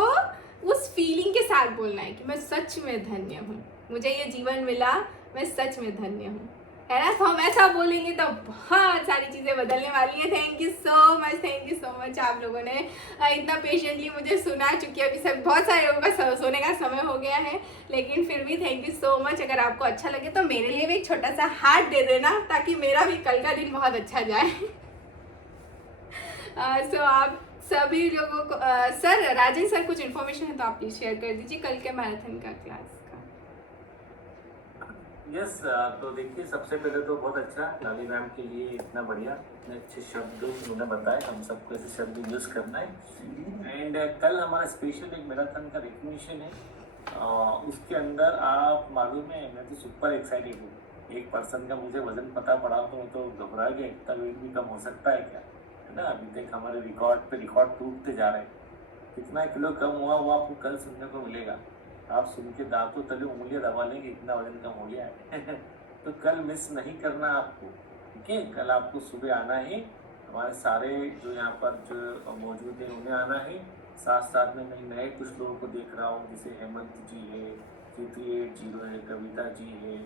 उस फीलिंग के साथ बोलना है कि मैं सच में धन्य हूँ, मुझे ये जीवन मिला, मैं सच में धन्य हूँ, है ना। तो हम ऐसा बोलेंगे तो बहुत सारी चीज़ें बदलने वाली हैं। थैंक यू सो मच आप लोगों ने इतना पेशेंटली मुझे सुना चुकी है। अभी सब बहुत सारे लोगों का सोने का समय हो गया है, लेकिन फिर भी थैंक यू सो मच। अगर आपको अच्छा लगे तो मेरे लिए भी एक छोटा सा हार्ट दे देना, ताकि मेरा भी कल का दिन बहुत अच्छा जाए। सो आप सभी लोगों को सर राजन सर कुछ इन्फॉर्मेशन है तो आप प्लीज शेयर कर दीजिए कल के मैराथन का क्लास का। यस तो देखिए सबसे पहले तो बहुत अच्छा लाली मैम के लिए इतना बढ़िया इतने अच्छे शब्द उन्होंने बताए, हम सबको ऐसे शब्द यूज करना है। एंड कल हमारा स्पेशल एक मैराथन का रिकग्निशन है, उसके अंदर आप मालूम है मैं तो सुपर एक्साइटेड हूँ। एक पर्सन का मुझे वजन पता पड़ा तो घबरा गया, इतना वेट भी कम हो सकता है क्या, है ना। अभी तक हमारे रिकॉर्ड पे रिकॉर्ड टूटते जा रहे हैं। कितना किलो कम हुआ वो आपको कल सुनने को मिलेगा। आप सुन के दांतों तले उंगलियां दबा लेंगे, इतना वजन कम हो गया है। तो कल मिस नहीं करना आपको, ठीक है। कल आपको सुबह आना है, हमारे सारे जो यहाँ पर जो मौजूद है उन्हें आना है। साथ साथ में मैं नए कुछ लोगों को देख रहा हूँ, जैसे हेमंत जी है, 3880 है, कविता जी है,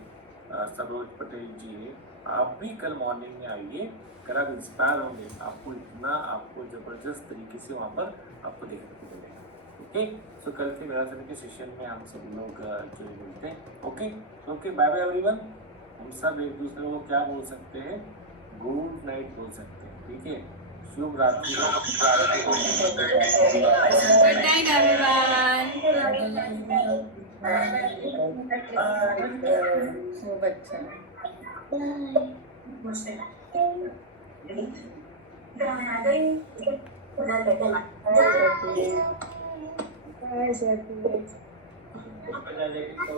सरोज पटेल जी है। आप भी कल मॉर्निंग में आइए, अगर आप इंस्पायर होंगे आपको इतना आपको ज़बरदस्त तरीके से वहाँ पर आपको देखने को मिलेगा। ओके, सो कल के मैराथन के सेशन में हम सब लोग जो मिलते हैं। Okay okay, bye bye everyone. हम सब एक दूसरे को क्या बोल सकते हैं, गुड नाइट बोल सकते हैं, ठीक है। शुभ रात्रि। Good night everyone. खूब अच्छा। तो